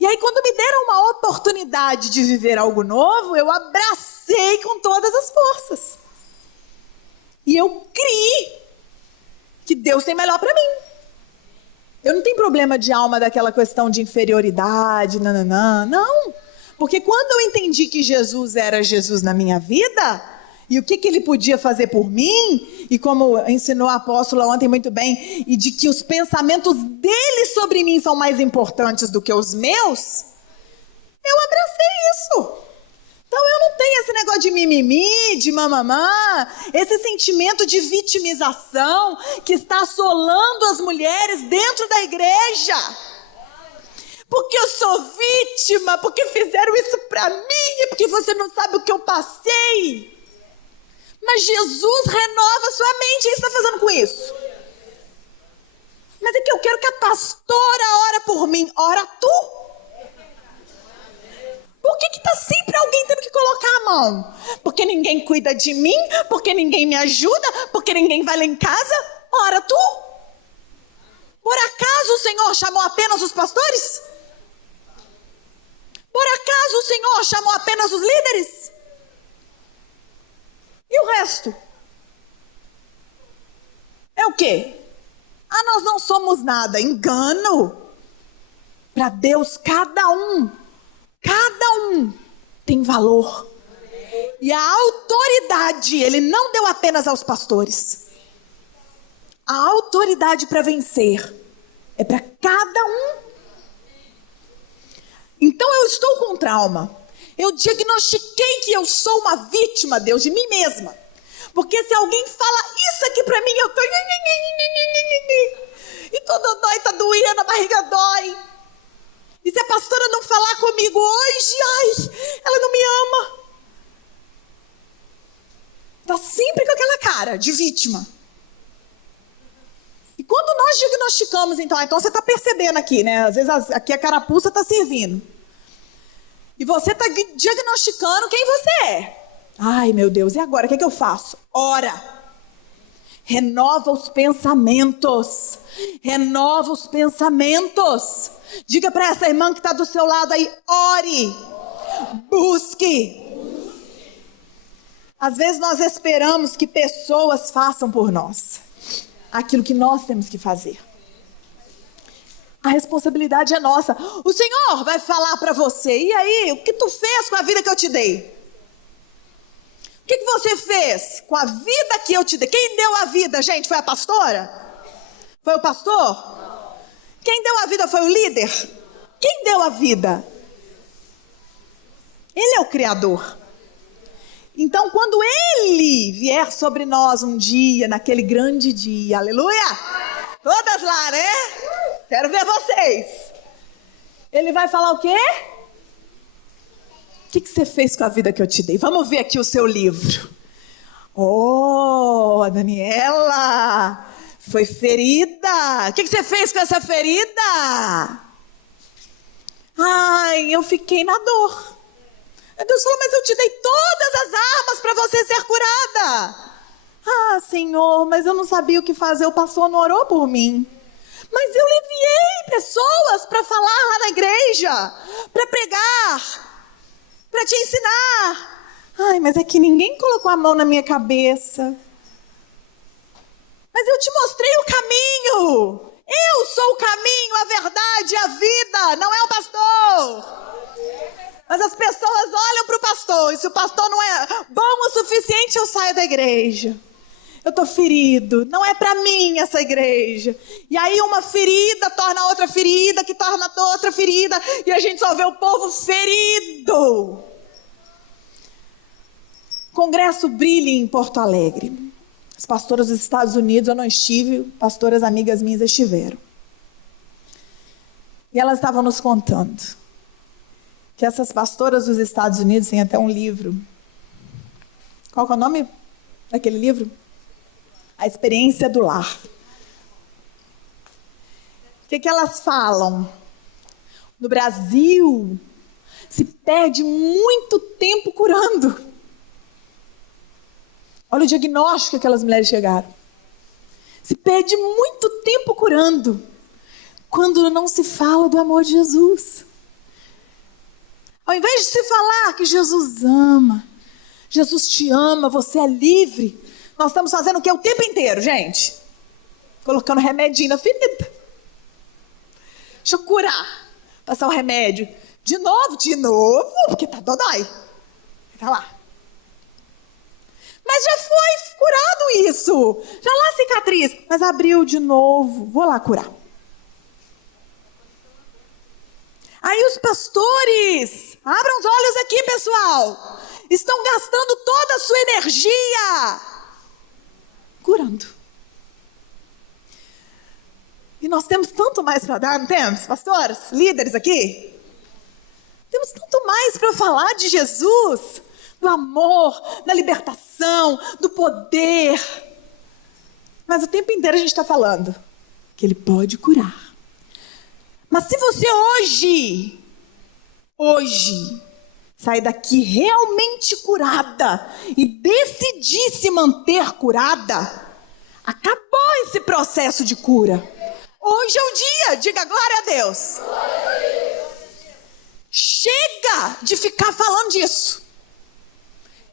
E aí, quando me deram uma oportunidade de viver algo novo, eu abracei com todas as forças. E eu criei que Deus tem melhor para mim. Eu não tenho problema de alma daquela questão de inferioridade, não. Porque quando eu entendi que Jesus era Jesus na minha vida... E o que ele podia fazer por mim, e como ensinou a apóstola ontem muito bem, e de que os pensamentos dele sobre mim são mais importantes do que os meus, eu abracei isso. Então eu não tenho esse negócio de mimimi, de mamamã, esse sentimento de vitimização que está assolando as mulheres dentro da igreja. Porque eu sou vítima, porque fizeram isso para mim, porque você não sabe o que eu passei. Mas Jesus renova a sua mente. O que você está fazendo com isso? Mas é que eu quero que a pastora ora por mim. Ora tu? Por que está sempre alguém tendo que colocar a mão? Porque ninguém cuida de mim? Porque ninguém me ajuda? Porque ninguém vai lá em casa? Ora tu? Por acaso o Senhor chamou apenas os pastores? Por acaso o Senhor chamou apenas os líderes? E o resto? É o quê? Nós não somos nada. Engano. Para Deus, cada um tem valor. E a autoridade, Ele não deu apenas aos pastores. A autoridade para vencer é para cada um. Então eu estou com trauma. Eu diagnostiquei que eu sou uma vítima, Deus, de mim mesma. Porque se alguém fala isso aqui para mim, eu tô... E tô dói, tá doendo, a barriga dói. E se a pastora não falar comigo hoje, ela não me ama. Tá sempre com aquela cara de vítima. E quando nós diagnosticamos, então você está percebendo aqui, né? Às vezes aqui a carapuça está servindo. E você está diagnosticando quem você é. Ai, meu Deus, e agora? O que é que eu faço? Ora. Renova os pensamentos. Renova os pensamentos. Diga para essa irmã que está do seu lado aí, ore. Busque. Às vezes nós esperamos que pessoas façam por nós aquilo que nós temos que fazer. A responsabilidade é nossa. O Senhor vai falar para você, e aí, o que tu fez com a vida que eu te dei? O que você fez com a vida que eu te dei? Quem deu a vida, gente? Foi a pastora? Foi o pastor? Quem deu a vida foi o líder? Quem deu a vida? Ele é o Criador. Então, quando Ele vier sobre nós um dia, naquele grande dia, aleluia! Todas lá, né? Quero ver vocês. Ele vai falar o quê? O que você fez com a vida que eu te dei? Vamos ver aqui o seu livro. Oh, Daniela, foi ferida. O que você fez com essa ferida? Ai, eu fiquei na dor. Deus falou, mas eu te dei todas as armas para você ser curada. Ah, Senhor, mas eu não sabia o que fazer, o pastor não orou por mim. Mas eu enviei pessoas para falar lá na igreja, para pregar, para te ensinar. Ai, mas é que ninguém colocou a mão na minha cabeça. Mas eu te mostrei o caminho. Eu sou o caminho, a verdade e a vida, não é o pastor. Mas as pessoas olham para o pastor, e se o pastor não é bom o suficiente, eu saio da igreja. Eu estou ferido, não é para mim essa igreja. E aí uma ferida torna outra ferida, que torna outra ferida, e a gente só vê o povo ferido. Congresso Brilhe em Porto Alegre. As pastoras dos Estados Unidos, eu não estive, pastoras amigas minhas estiveram. E elas estavam nos contando que essas pastoras dos Estados Unidos têm até um livro. Qual que é o nome daquele livro? A Experiência do Lar. O que elas falam? No Brasil, se perde muito tempo curando. Olha o diagnóstico que aquelas mulheres chegaram. Se perde muito tempo curando, quando não se fala do amor de Jesus. Ao invés de se falar que Jesus ama, Jesus te ama, você é livre, nós estamos fazendo o que o tempo inteiro, gente? Colocando remedinho na ferida. Deixa eu curar. Passar o remédio. De novo, porque tá dodói. Tá lá. Mas já foi curado isso. Já lá a cicatriz. Mas abriu de novo. Vou lá curar. Aí os pastores, abram os olhos aqui, pessoal, estão gastando toda a sua energia curando. E nós temos tanto mais para dar, não temos? Pastores, líderes aqui? Temos tanto mais para falar de Jesus, do amor, da libertação, do poder. Mas o tempo inteiro a gente está falando que Ele pode curar. Mas se você hoje, sair daqui realmente curada e decidir se manter curada, acabou esse processo de cura. Hoje é o dia, diga glória a Deus. Chega de ficar falando disso.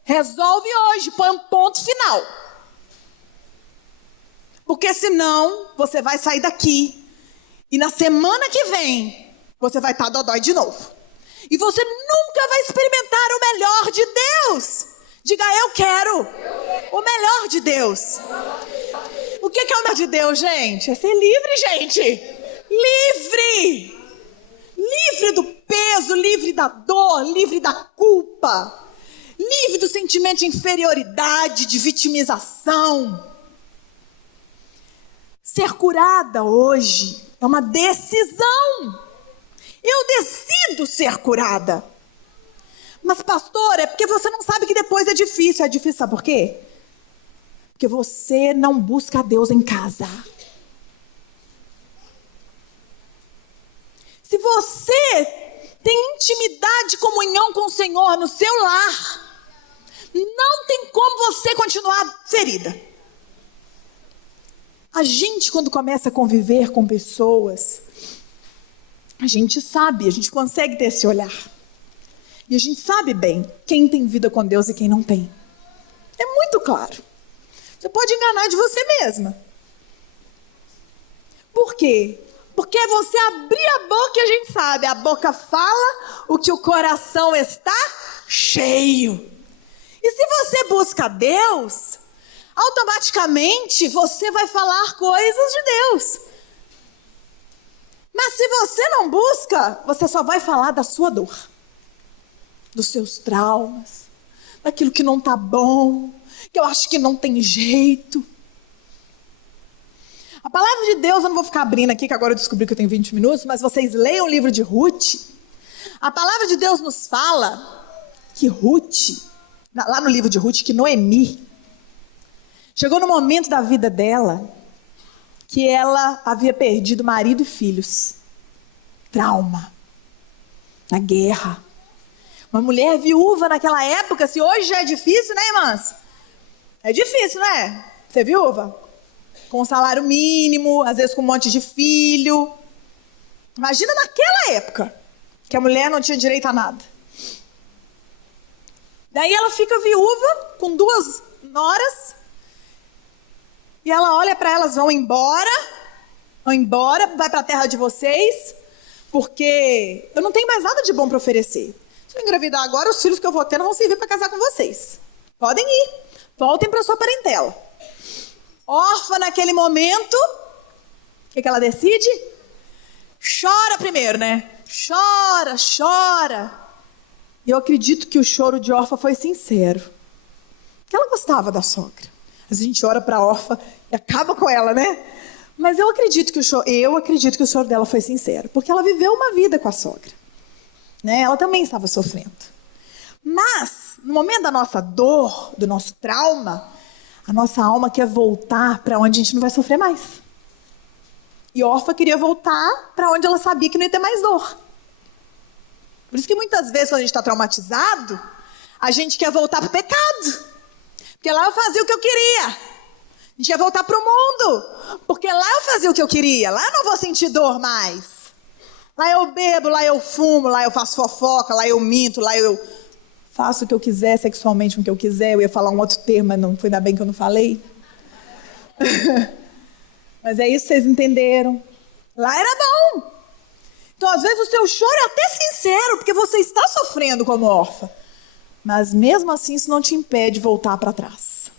Resolve hoje, põe um ponto final. Porque senão você vai sair daqui e na semana que vem você vai estar dodói de novo. E você nunca vai experimentar o melhor de Deus. Diga, eu quero o melhor de Deus. O que é o melhor de Deus, gente? É ser livre, gente. Livre. Livre do peso, livre da dor, livre da culpa. Livre do sentimento de inferioridade, de vitimização. Ser curada hoje é uma decisão. Eu decido ser curada. Mas, pastor, é porque você não sabe que depois é difícil. É difícil, sabe por quê? Porque você não busca a Deus em casa. Se você tem intimidade, comunhão com o Senhor no seu lar, não tem como você continuar ferida. A gente, quando começa a conviver com pessoas, a gente sabe, a gente consegue ter esse olhar. E a gente sabe bem quem tem vida com Deus e quem não tem. É muito claro. Você pode enganar de você mesma. Por quê? Porque é você abrir a boca e a gente sabe. A boca fala o que o coração está cheio. E se você busca Deus, automaticamente você vai falar coisas de Deus. Mas se você não busca, você só vai falar da sua dor, dos seus traumas, daquilo que não está bom, que eu acho que não tem jeito. A palavra de Deus, eu não vou ficar abrindo aqui, que agora eu descobri que eu tenho 20 minutos, mas vocês leiam o livro de Ruth. A palavra de Deus nos fala que Ruth, lá no livro de Ruth, que Noemi, chegou no momento da vida dela que ela havia perdido marido e filhos. Trauma. Na guerra. Uma mulher viúva naquela época, se hoje já é difícil, né, irmãs? É difícil, né? Ser viúva? Com um salário mínimo, às vezes com um monte de filho. Imagina naquela época, que a mulher não tinha direito a nada. Daí ela fica viúva, com 2 noras, e ela olha para elas, vão embora, vai para a terra de vocês, porque eu não tenho mais nada de bom para oferecer. Se eu engravidar agora, os filhos que eu vou ter não vão servir para casar com vocês. Podem ir, voltem para sua parentela. Órfã naquele momento, o que ela decide? Chora primeiro, né? Chora. E eu acredito que o choro de órfã foi sincero. Porque ela gostava da sogra. Às vezes a gente ora para a órfã e acaba com ela, né? Mas eu acredito que o choro dela foi sincero. Porque ela viveu uma vida com a sogra. Né? Ela também estava sofrendo. Mas, no momento da nossa dor, do nosso trauma, a nossa alma quer voltar para onde a gente não vai sofrer mais. E órfã queria voltar para onde ela sabia que não ia ter mais dor. Por isso que muitas vezes, quando a gente está traumatizado, a gente quer voltar para o pecado. Porque lá eu fazia o que eu queria. A gente quer voltar para o mundo. Porque lá eu fazia o que eu queria. Lá eu não vou sentir dor mais. Lá eu bebo, lá eu fumo, lá eu faço fofoca, lá eu minto, lá eu faço o que eu quiser sexualmente com o que eu quiser. Eu ia falar um outro termo, mas não foi ainda bem que eu não falei. Mas é isso que vocês entenderam. Lá era bom. Então, às vezes, o seu choro é até sincero, porque você está sofrendo como órfã. Mas, mesmo assim, isso não te impede de voltar para trás.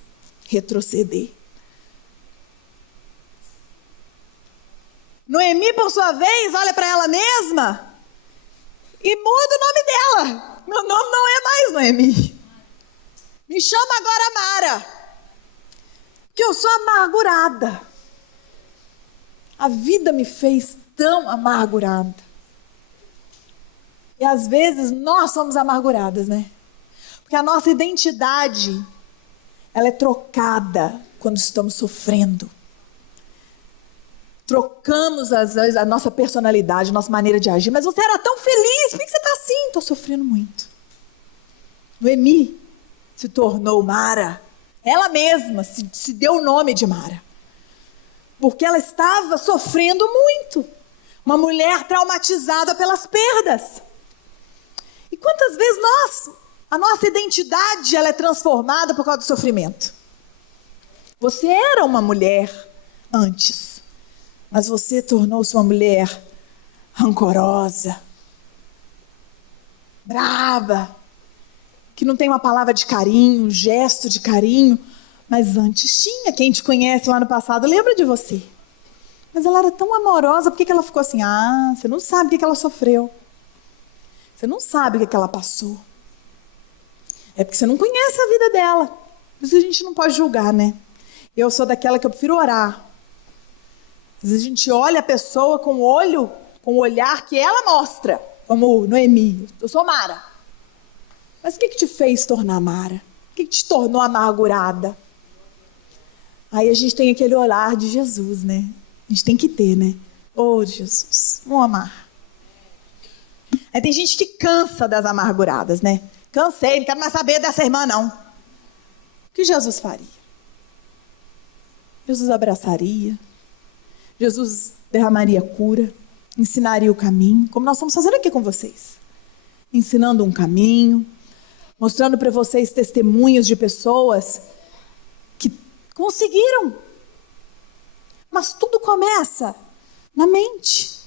Retroceder. Noemi, por sua vez, olha para ela mesma e muda o nome dela. Meu nome não é mais Noemi. Me chama agora Mara. Porque eu sou amargurada. A vida me fez tão amargurada. E às vezes nós somos amarguradas, né? Porque a nossa identidade, ela é trocada quando estamos sofrendo. Trocamos às vezes a nossa personalidade, a nossa maneira de agir. Mas você era tão feliz, por que você está assim? Estou sofrendo muito. Noemi se tornou Mara. Ela mesma se deu o nome de Mara. Porque ela estava sofrendo muito. Uma mulher traumatizada pelas perdas. E quantas vezes nós A nossa identidade, ela é transformada por causa do sofrimento. Você era uma mulher antes, mas você tornou-se uma mulher rancorosa, brava, que não tem uma palavra de carinho, um gesto de carinho, mas antes tinha. Quem te conhece lá no passado lembra de você. Mas ela era tão amorosa, por que ela ficou assim? Ah, você não sabe o que ela sofreu. Você não sabe o que ela passou. É porque você não conhece a vida dela. Por isso a gente não pode julgar, né? Eu sou daquela que eu prefiro orar. Às vezes a gente olha a pessoa com o olhar que ela mostra. Como Noemi, eu sou Mara. Mas o que te fez tornar Mara? O que te tornou amargurada? Aí a gente tem aquele olhar de Jesus, né? A gente tem que ter, né? Oh, Jesus, vamos amar. Aí tem gente que cansa das amarguradas, né? Cansei, não quero mais saber dessa irmã, não. O que Jesus faria? Jesus abraçaria. Jesus derramaria cura. Ensinaria o caminho, como nós estamos fazendo aqui com vocês. Ensinando um caminho, mostrando para vocês testemunhos de pessoas que conseguiram. Mas tudo começa na mente.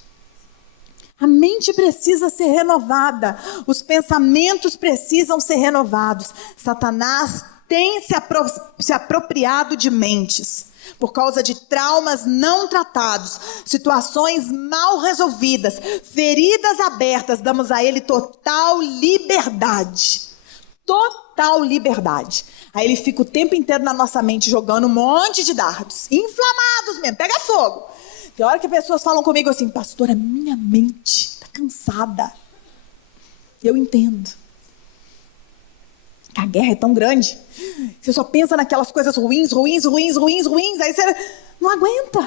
A mente precisa ser renovada. Os pensamentos precisam ser renovados. Satanás tem se apropriado de mentes por causa de traumas não tratados, situações mal resolvidas, feridas abertas. Damos a ele total liberdade. Total liberdade. Aí ele fica o tempo inteiro na nossa mente jogando um monte de dardos, inflamados mesmo, pega fogo. Tem hora que pessoas falam comigo assim: pastora, minha mente está cansada. Eu entendo. A guerra é tão grande. Você só pensa naquelas coisas ruins, aí você não aguenta.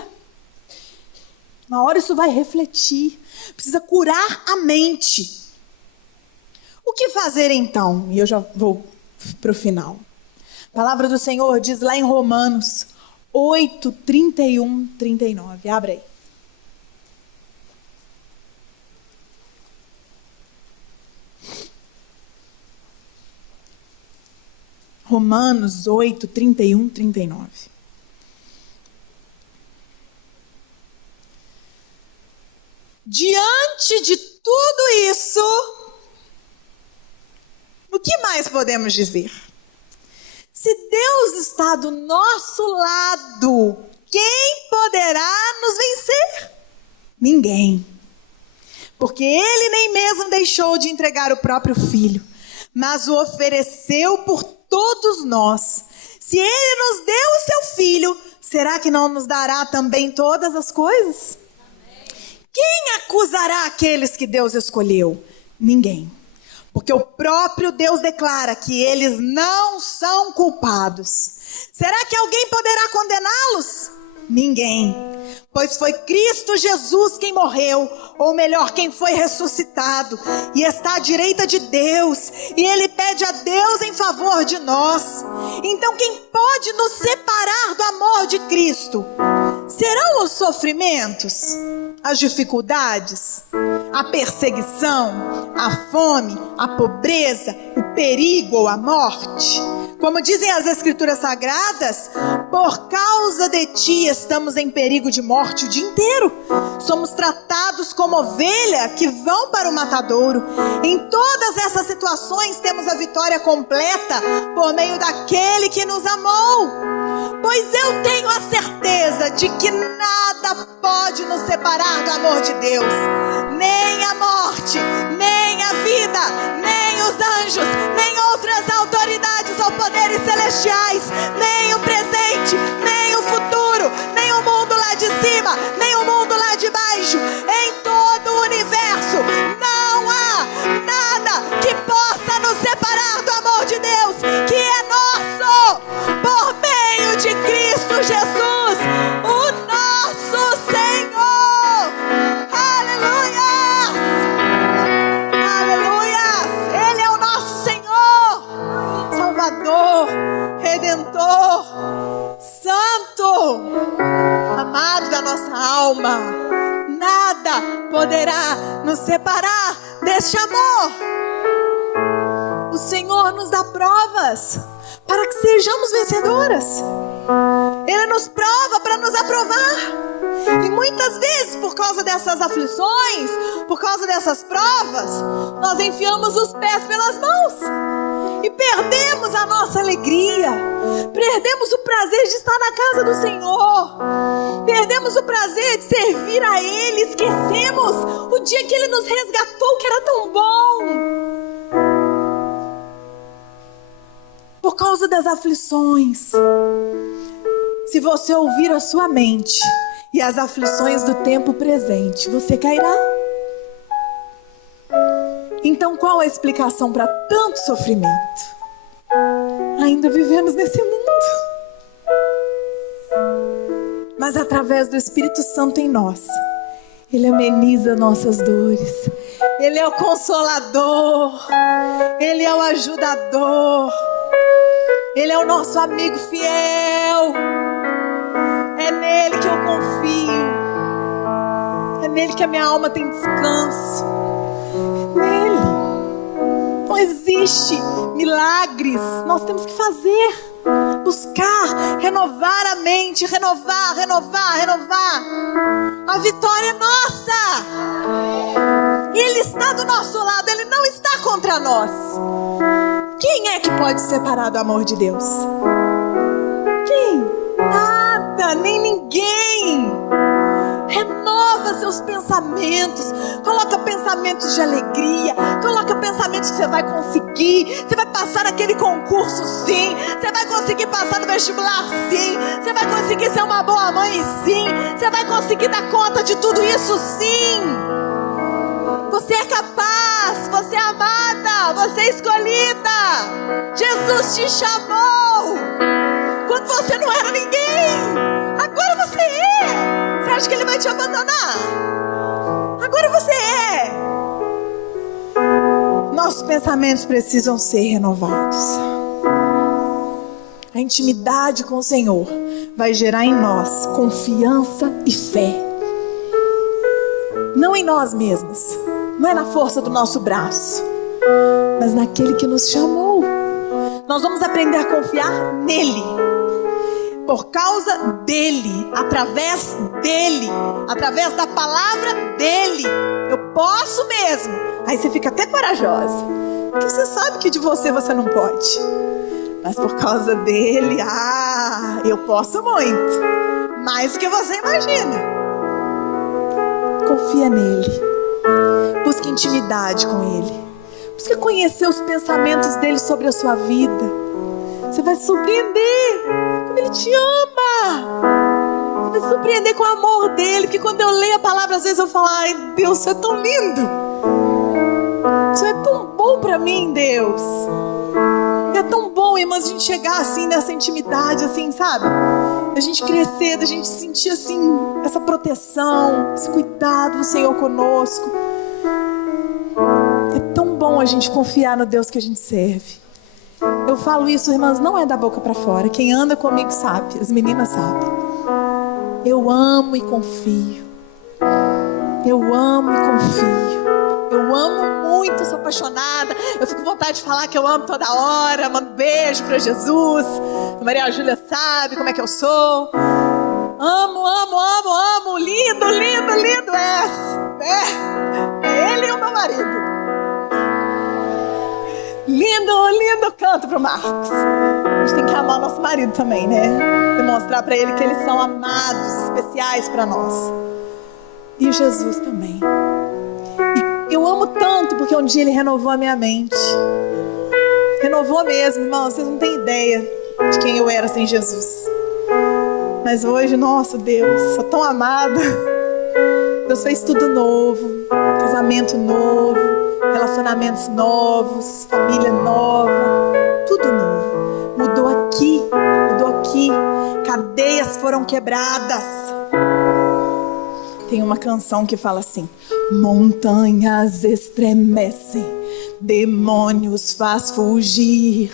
Uma hora isso vai refletir. Precisa curar a mente. O que fazer então? E eu já vou para o final. A palavra do Senhor diz lá em Romanos 8, 31, 39. Abre aí. Romanos 8, 31, 39. Diante de tudo isso, o que mais podemos dizer? Se Deus está do nosso lado, quem poderá nos vencer? Ninguém. Porque Ele nem mesmo deixou de entregar o próprio Filho, mas o ofereceu por todos nós. Se Ele nos deu o seu Filho, será que não nos dará também todas as coisas? Amém. Quem acusará aqueles que Deus escolheu? Ninguém. Porque o próprio Deus declara que eles não são culpados. Será que alguém poderá condená-los? Ninguém. Pois foi Cristo Jesus quem morreu, ou melhor, quem foi ressuscitado, e está à direita de Deus, e Ele pede a Deus em favor de nós. Então quem pode nos separar do amor de Cristo? Serão os sofrimentos, as dificuldades, a perseguição, a fome, a pobreza, o perigo ou a morte? Como dizem as Escrituras Sagradas, por causa de ti estamos em perigo de morte o dia inteiro. Somos tratados como ovelha que vão para o matadouro. Em todas essas situações temos a vitória completa por meio daquele que nos amou. Pois eu tenho a certeza de que nada pode nos separar do amor de Deus. Nem a morte, nem a vida, nem os anjos, nem outras autoridades ou poderes celestiais, nem o presente, nem o futuro, nem o mundo lá de cima, nem o mundo lá de baixo. Em todo o universo não há nada que possa nos separar do amor de Deus, que é nosso, por meio de Cristo Jesus, o nosso Senhor. Aleluia! Aleluia! Ele é o nosso Senhor, Salvador, Redentor, Santo, amado da nossa alma. Nada poderá nos separar deste amor. O Senhor provas para que sejamos vencedoras. Ele nos prova para nos aprovar. E muitas vezes, por causa dessas aflições, por causa dessas provas, nós enfiamos os pés pelas mãos e perdemos a nossa alegria, perdemos o prazer de estar na casa do Senhor, perdemos o prazer de servir a Ele, esquecemos o dia que Ele nos resgatou, que era tão bom. Por causa das aflições, se você ouvir a sua mente e as aflições do tempo presente, você cairá. Então qual a explicação para tanto sofrimento? Ainda vivemos nesse mundo. Mas através do Espírito Santo em nós, Ele ameniza nossas dores. Ele é o consolador. Ele é o ajudador. Ele é o nosso amigo fiel. É nele que eu confio. É nele que a minha alma tem descanso. É nele. Não existe milagres. Nós temos que fazer. Buscar, renovar a mente. Renovar. A vitória é nossa. Ele está do nosso lado. Ele não está contra nós. Quem é que pode separar do amor de Deus? Quem? Nada, nem ninguém. Renova seus pensamentos. Coloca pensamentos de alegria. Coloca pensamentos que você vai conseguir. Você vai passar naquele concurso, sim. Você vai conseguir passar no vestibular, sim. Você vai conseguir ser uma boa mãe, sim. Você vai conseguir dar conta de tudo isso, sim. Você é capaz. Você é amada. Você é escolhida. Jesus te chamou quando você não era ninguém. Agora você é. Você acha que Ele vai te abandonar? Agora você é. Nossos pensamentos precisam ser renovados. A intimidade com o Senhor vai gerar em nós confiança e fé. Não em nós mesmos, não é na força do nosso braço, mas naquele que nos chamou. Nós vamos aprender a confiar nele, por causa dele, através da palavra dele. Eu posso mesmo. Aí você fica até corajosa, porque você sabe que de você não pode, mas por causa dele, eu posso muito, mais do que você imagina. Confia nele, busque intimidade com ele. Busca conhecer os pensamentos dele sobre a sua vida. Você vai se surpreender como ele te ama. Você vai se surpreender com o amor dele. Porque quando eu leio a palavra, às vezes eu falo: ai, Deus, isso é tão lindo. Isso é tão bom pra mim, Deus. É tão bom, irmãs, a gente chegar assim nessa intimidade, assim, sabe? Da gente crescer, da gente sentir assim essa proteção, esse cuidado do Senhor conosco. É tão bom a gente confiar no Deus que a gente serve. Eu falo isso, irmãs, não é da boca para fora. Quem anda comigo sabe, as meninas sabem. Eu amo e confio. Eu amo e confio. Eu amo muito, sou apaixonada. Eu fico com vontade de falar que eu amo toda hora. Mando beijo para Jesus. A Maria Júlia sabe como é que eu sou. Amo. Lindo é ele e o meu marido. Lindo canto pro Marcos. A gente tem que amar o nosso marido também, né? Demonstrar pra ele que eles são amados, especiais pra nós. E o Jesus também. E eu amo tanto porque um dia ele renovou a minha mente. Renovou mesmo, irmão. Vocês não têm ideia de quem eu era sem Jesus. Mas hoje, nossa Deus, sou tão amada. Deus fez tudo novo. Casamento novo, relacionamentos novos, família nova, tudo novo. Mudou aqui. Cadeias foram quebradas. Tem uma canção que fala assim: Montanhas estremecem, demônios faz fugir,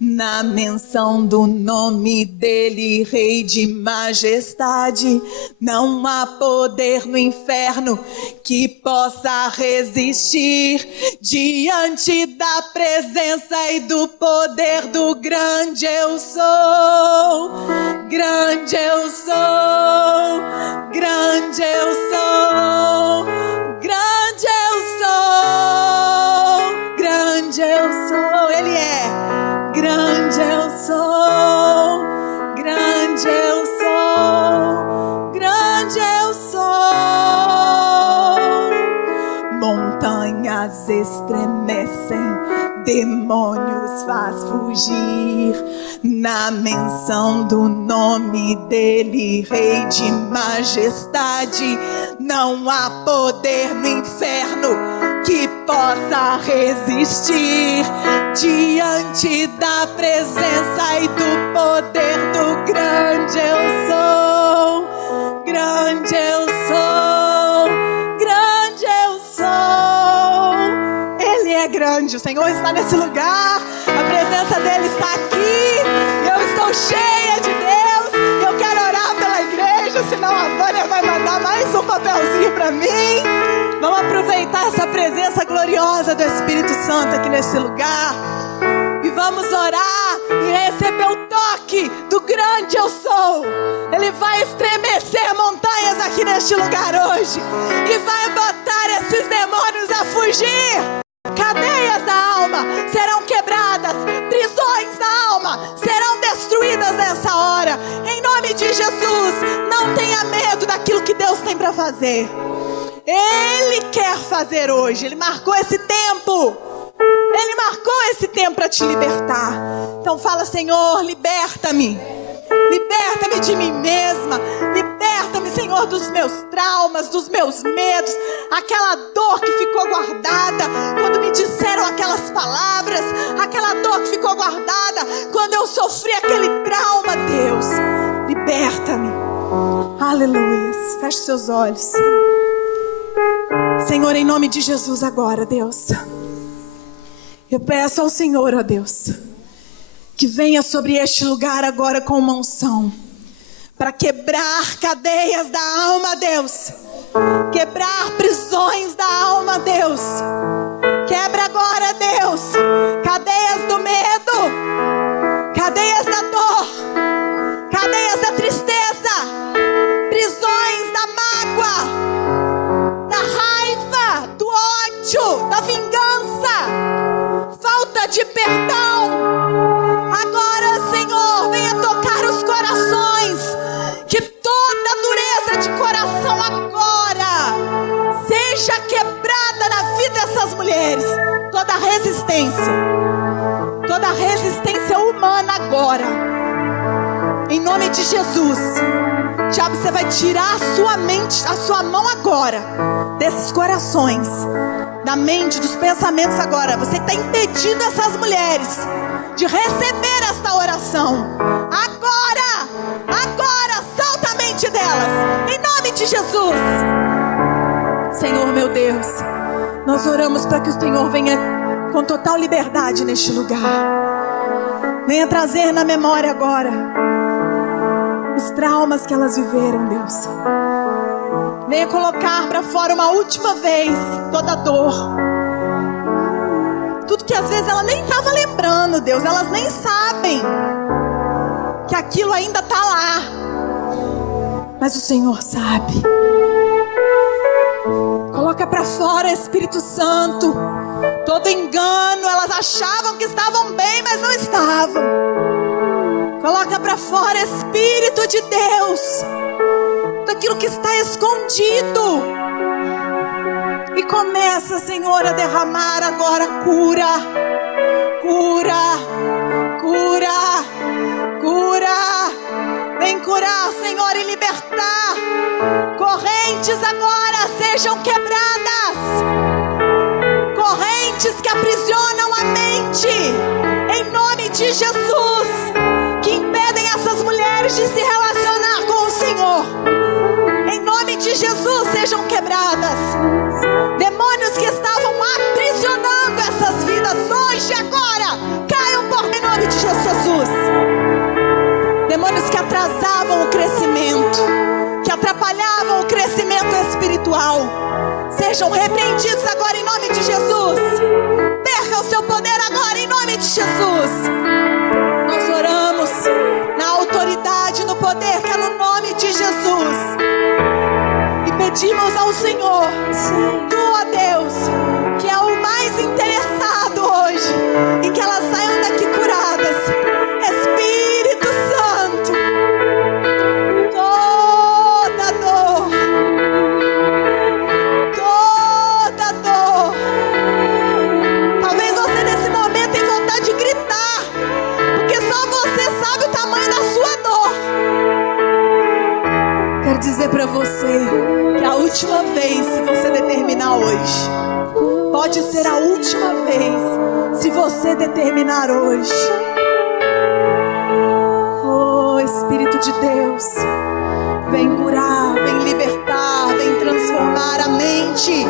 na menção do nome dele, Rei de majestade. Não há poder no inferno que possa resistir diante da presença e do poder do grande eu sou. Grande eu sou, grande eu sou, grande eu sou, grande eu sou. Ele é grande eu sou, grande eu sou, grande eu sou. Montanhas estremecem, demônios faz fugir, na menção do nome dele, Rei de majestade. Não há poder no inferno que possa resistir diante da presença e do poder do grande eu sou. Grande eu sou, grande eu sou. Ele é grande, o Senhor está nesse lugar, a presença dele está aqui. Eu estou cheia de Deus. Eu quero orar pela igreja, senão a Vânia vai mandar mais um papelzinho para mim. Vamos aproveitar essa presença gloriosa do Espírito Santo aqui nesse lugar. E vamos orar e receber o toque do grande eu sou. Ele vai estremecer montanhas aqui neste lugar hoje. E vai botar esses demônios a fugir. Cadeias da alma serão quebradas. Prisões da alma serão destruídas nessa hora. Em nome de Jesus, não tenha medo daquilo que Deus tem para fazer. Ele quer fazer hoje. Ele marcou esse tempo. Ele marcou esse tempo para te libertar. Então fala: Senhor, liberta-me. Liberta-me de mim mesma. Liberta-me, Senhor, dos meus traumas, dos meus medos. Aquela dor que ficou guardada quando me disseram aquelas palavras. Aquela dor que ficou guardada quando eu sofri aquele trauma. Deus, liberta-me. Aleluia. Feche seus olhos. Senhor, em nome de Jesus agora, Deus, eu peço ao Senhor, ó Deus, que venha sobre este lugar agora com uma unção, para quebrar cadeias da alma, Deus, quebrar prisões da alma, Deus. Quebra agora, Deus, cadeias do medo, cadeias da dor, cadeias da tristeza, prisões da mágoa, da vingança, falta de perdão. Agora, Senhor, venha tocar os corações. Que toda dureza de coração agora seja quebrada na vida dessas mulheres. Toda resistência humana agora, em nome de Jesus. Diabo, você vai tirar a sua mente, a sua mão agora desses corações, da mente, dos pensamentos agora. Você está impedindo essas mulheres de receber esta oração. Agora, solta a mente delas, em nome de Jesus. Senhor meu Deus, nós oramos para que o Senhor venha com total liberdade neste lugar. Venha trazer na memória agora os traumas que elas viveram, Deus. Venha colocar para fora uma última vez toda a dor. Tudo que às vezes ela nem estava lembrando, Deus. Elas nem sabem que aquilo ainda está lá. Mas o Senhor sabe. Coloca para fora, Espírito Santo, todo engano. Elas achavam que estavam bem, mas não estavam. Coloca para fora, Espírito de Deus, daquilo que está escondido. E começa, Senhor, a derramar agora cura. Vem curar, Senhor, e libertar. Correntes agora sejam quebradas. Correntes que aprisionam a mente, em nome de Jesus, que impedem essas mulheres de se relacionar com o Senhor. Em nome de Jesus, sejam quebradas. sejam repreendidos agora em nome de Jesus. Perca o seu poder agora em nome de Jesus. Nós oramos na autoridade, no poder que é no nome de Jesus. E pedimos ao Senhor, Tu, ó Deus, que é o mais interessado hoje em que elas saiam daqui curadas. Espírito Santo, toda dor, talvez você nesse momento tenha vontade de gritar, porque só você sabe o tamanho da sua dor. Quero dizer para você que a última vez, se você determinar hoje, pode ser a última vez, se você determinar hoje. Oh, Espírito de Deus, vem curar, vem libertar, vem transformar a mente,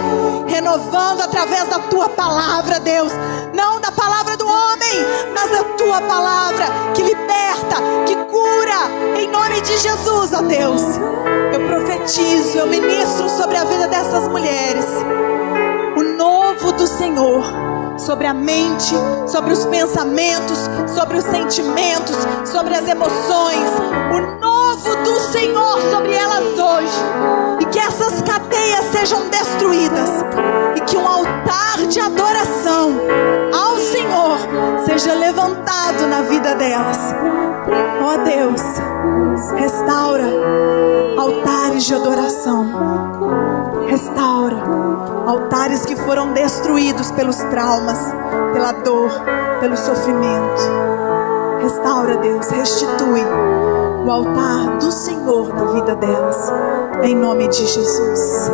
renovando através da Tua palavra, Deus. Não da palavra do homem, mas da Tua palavra, que liberta, que cura, em nome de Jesus, ó Deus. Eu profetizo, eu ministro sobre a vida dessas mulheres o novo do Senhor, sobre a mente, sobre os pensamentos, sobre os sentimentos, sobre as emoções. O novo do Senhor sobre elas hoje. E que essas cadeias sejam destruídas. E que um altar de adoração ao Senhor seja levantado na vida delas. Ó Deus, restaura altares de adoração. Restaura altares que foram destruídos pelos traumas, pela dor, pelo sofrimento. Restaura, Deus, restitui o altar do Senhor na vida delas, em nome de Jesus.